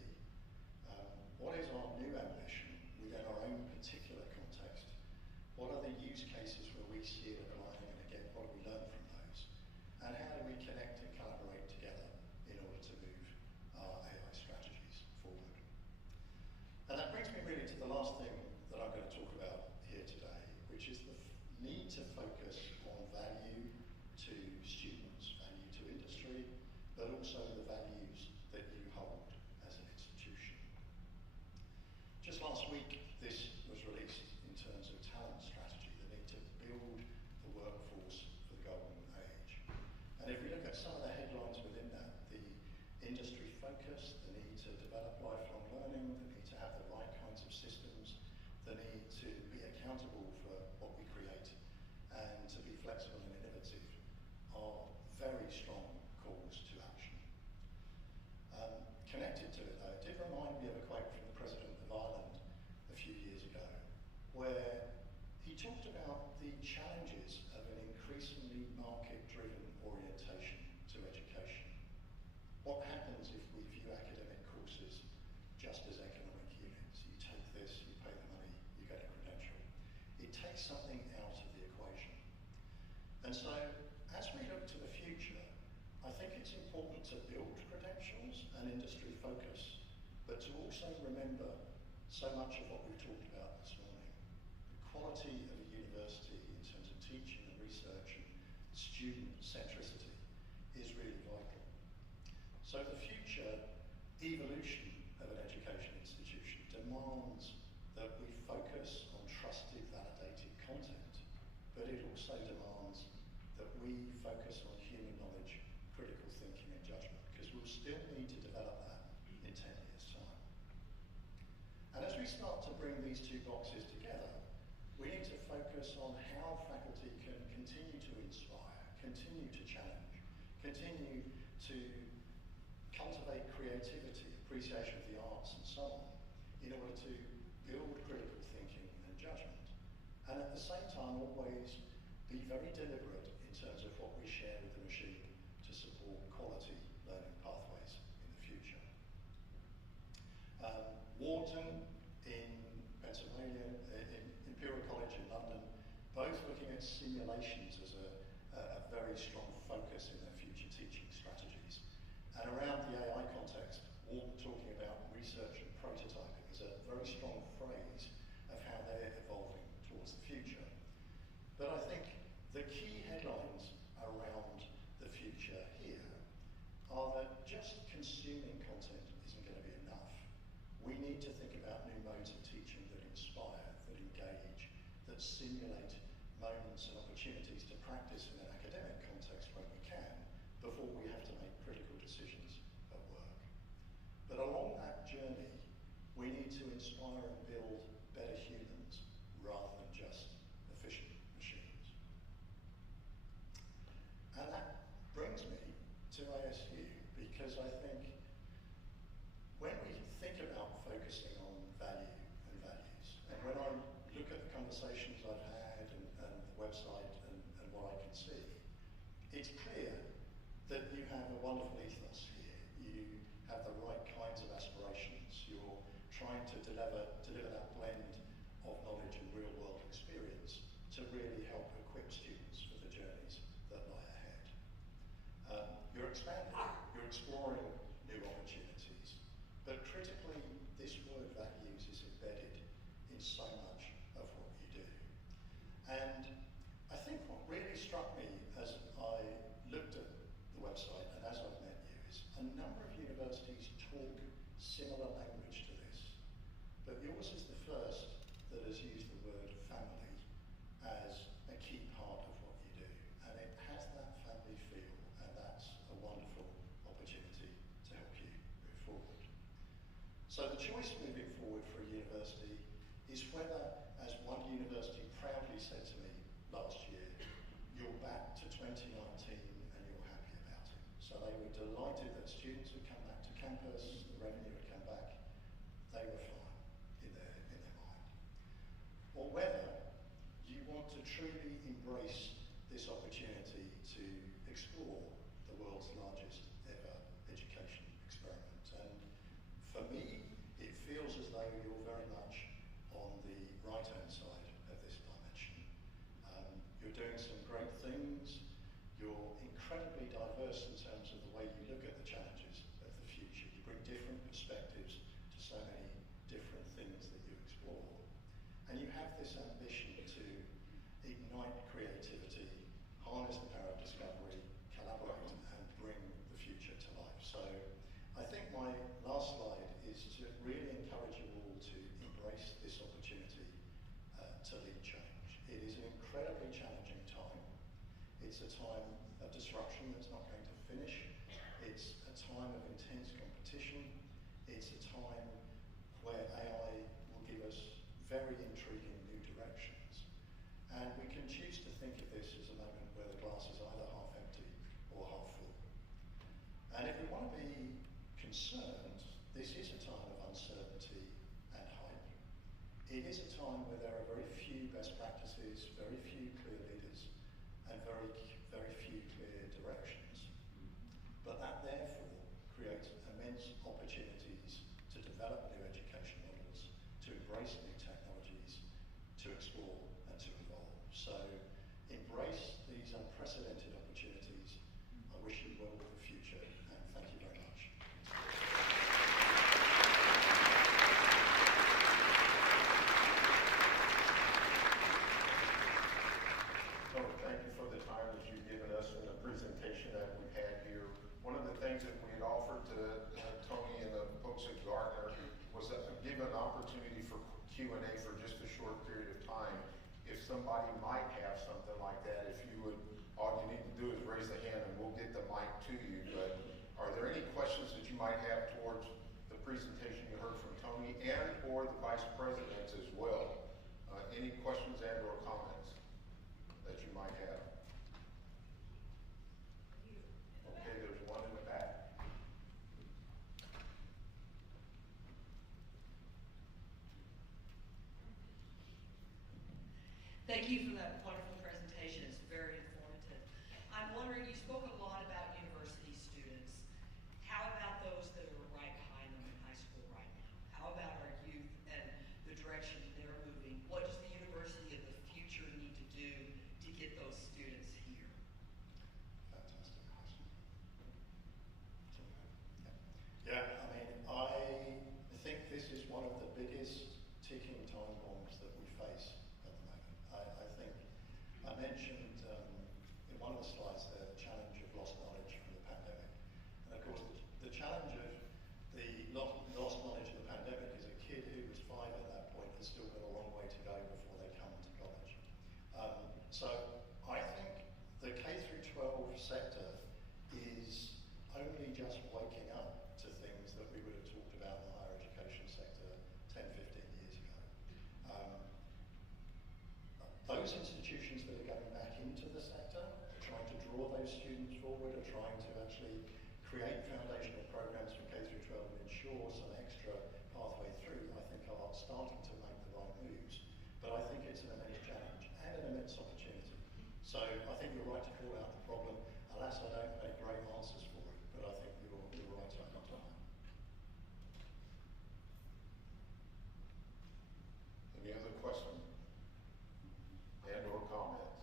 What is our new ambition within our own particular context? What are the use cases where we see it applying, and again, what do we learn from those? And how do we connect and collaborate together in order to move our AI strategies forward? And that brings me really to the last thing that I'm going to talk about here today, which is the need to focus on value to students, value to industry, but also the values that you hold as an institution. Just last week, this was released in terms of talent strategy, the need to build the workforce for the golden age. And if we look at some of the headlines within that, the industry focus, the need to develop lifelong learning, the need to have the right kinds of systems, the need to be accountable for what we create, and to be flexible and innovative are very strong calls to action. Connected to it, though, it did remind me of a quote from the President of Ireland a few years ago, where he talked about the challenges of an increasingly market-driven orientation to education. What happens if we view academic courses just as economic units? You take this, you pay the money, you get a credential. It takes something out of the equation. And so, as we look to the future, I think it's important to build credentials and industry focus, but to also remember so much of what we've talked about this morning. The quality of a university in terms of teaching and research and student centricity is really vital. So the future evolution of an education institution demands that we focus on trusted, validated content, but it also demands that we focus on human knowledge, critical thinking and judgment, because we'll still need to develop that in 10 years' time. And as we start to bring these two boxes together, we need to focus on how faculty can continue to inspire, continue to challenge, continue to cultivate creativity, appreciation of the arts and so on, in order to build critical thinking and judgment. And at the same time, always be very deliberate in terms of what we share with the machine to support quality learning pathways in the future. Wharton in Pennsylvania, in Imperial College in London, both looking at simulations as a very strong focus in their future teaching strategies. And around the AI context, Wharton talking about research and prototyping is a very strong phrase of how they're evolving towards the future. But I think the key headlines around the future here are that just consuming content isn't going to be enough. We need to think about new modes of teaching that inspire, that engage, that simulate moments and opportunities to practice in an academic context when we can, before we have to make critical decisions at work. But along that journey, we need to inspire and build better humans rather than just efficient machines. And that brings me to ASU, because I think when we think about focusing on value and values, and when I look at the conversations I've had and the website and what I can see, it's clear that you have a wonderful ethos here. You have the right kinds of aspirations. You're trying to deliver that blend of knowledge and real-world experience to really help equip students for the journeys that lie ahead. You're expanding, you're exploring new opportunities, but critically, this word values is embedded in so much of what you do. And I think what really struck me as I looked at the website and as I've met you is a number of universities talk similar language to this, but yours is the first that has used the word family as a key part of what you do. And it has that family feel, and that's a wonderful opportunity to help you move forward. So the choice moving forward for a university is whether, as one university proudly said to me last year, you're back to 2019 and you're happy about it. So they were delighted that students had come back to campus, the revenue had come back, they were fine in their mind. Or whether you want to truly embrace this opportunity to explore the world's largest ever education experiment. And for me, it feels as though you're very much on the right-hand side of this dimension. You're doing some great things. You're incredibly diverse in terms of the way you look at the challenges of the future. You bring different perspectives to so many different things that you explore. And you have this ambition to ignite creativity, harness the power of discovery, collaborate, and bring the future to life. So I think my last slide is to really encourage you all to embrace this opportunity to lead change. It is an incredibly challenging time. It's a time of disruption that's not going to finish. It's a time of intense competition. It's a time where AI will give us very intriguing new directions. And we can choose to think of this as a moment where the glass is either half empty or half full. And if we want to be concerned, this is a time of uncertainty and hype. It is a time where there are very few best practices, very few clear leaders, and very few clear directions. But that therefore creates immense opportunities to develop new education models, to embrace new technologies, to explore and to evolve. So embrace these unprecedented opportunities. I wish you well with the future, and thank you very much. Tony, thank you for the time that you've given us in the presentation that we've had here. One of the things that we had offered to Tony and the folks at Gartner was that give an opportunity for Q&A for just a short period of time. If somebody might have something like that, if you would, all you need to do is raise the hand and we'll get the mic to you. But are there any questions that you might have towards the presentation you heard from Tony and or the vice presidents as well? Any questions and or comments that you might have? Okay, there's one in the back. Thank you for that wonderful presentation. It's very informative. I'm wondering, you spoke a lot about university students. How about those that are right behind them in high school right now? How about our youth and the direction they're moving? What does the university of the future need to do to get those students here? Fantastic question. Yeah, I mean, I think this is one of the biggest ticking time bombs that we face at the moment. I think So I think the K through 12 sector is only just waking up to things that we would have talked about in the higher education sector 10, 15 years ago. Those institutions that are going back into the sector, are trying to draw those students forward, are trying to actually create foundational programs for K through 12 and ensure some extra pathway through, I think are starting to make the right moves. But I think it's an immense challenge and an immense opportunity. So I think you're right to call out the problem. Alas, I don't make great answers for it, but I think you're right to identify it. Any other questions and or comments?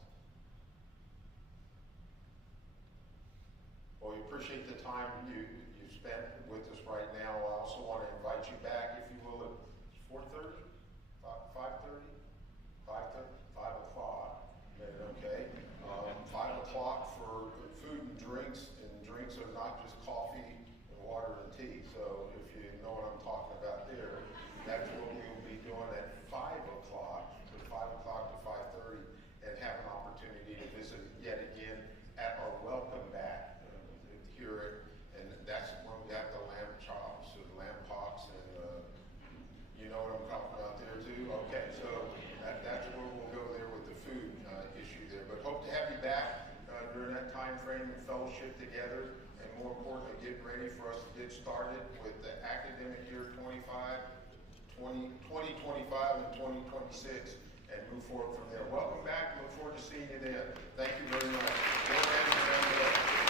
Well, we appreciate the time you spent with us right now. I also want to invite you back, if you will, at 4:30, 5:30, 5:30, 5 o'clock. Okay, 5 o'clock for food and drinks are not just coffee and water and tea. So if you know what I'm talking about there, that's what we'll be doing at 5 o'clock, from 5 o'clock to 5:30, and have an opportunity to visit yet again at our welcome back. Hear it, and that's when we have the lamb chops, or the lamb pox, and you know what I'm talking about there too? Okay, so that's where we'll go there with the food issue there. But hope to have you back during that time frame and fellowship together, and more importantly, getting ready for us to get started with the academic year 2025 and 2026, and move forward from there. Welcome back. Look forward to seeing you then. Thank you very much.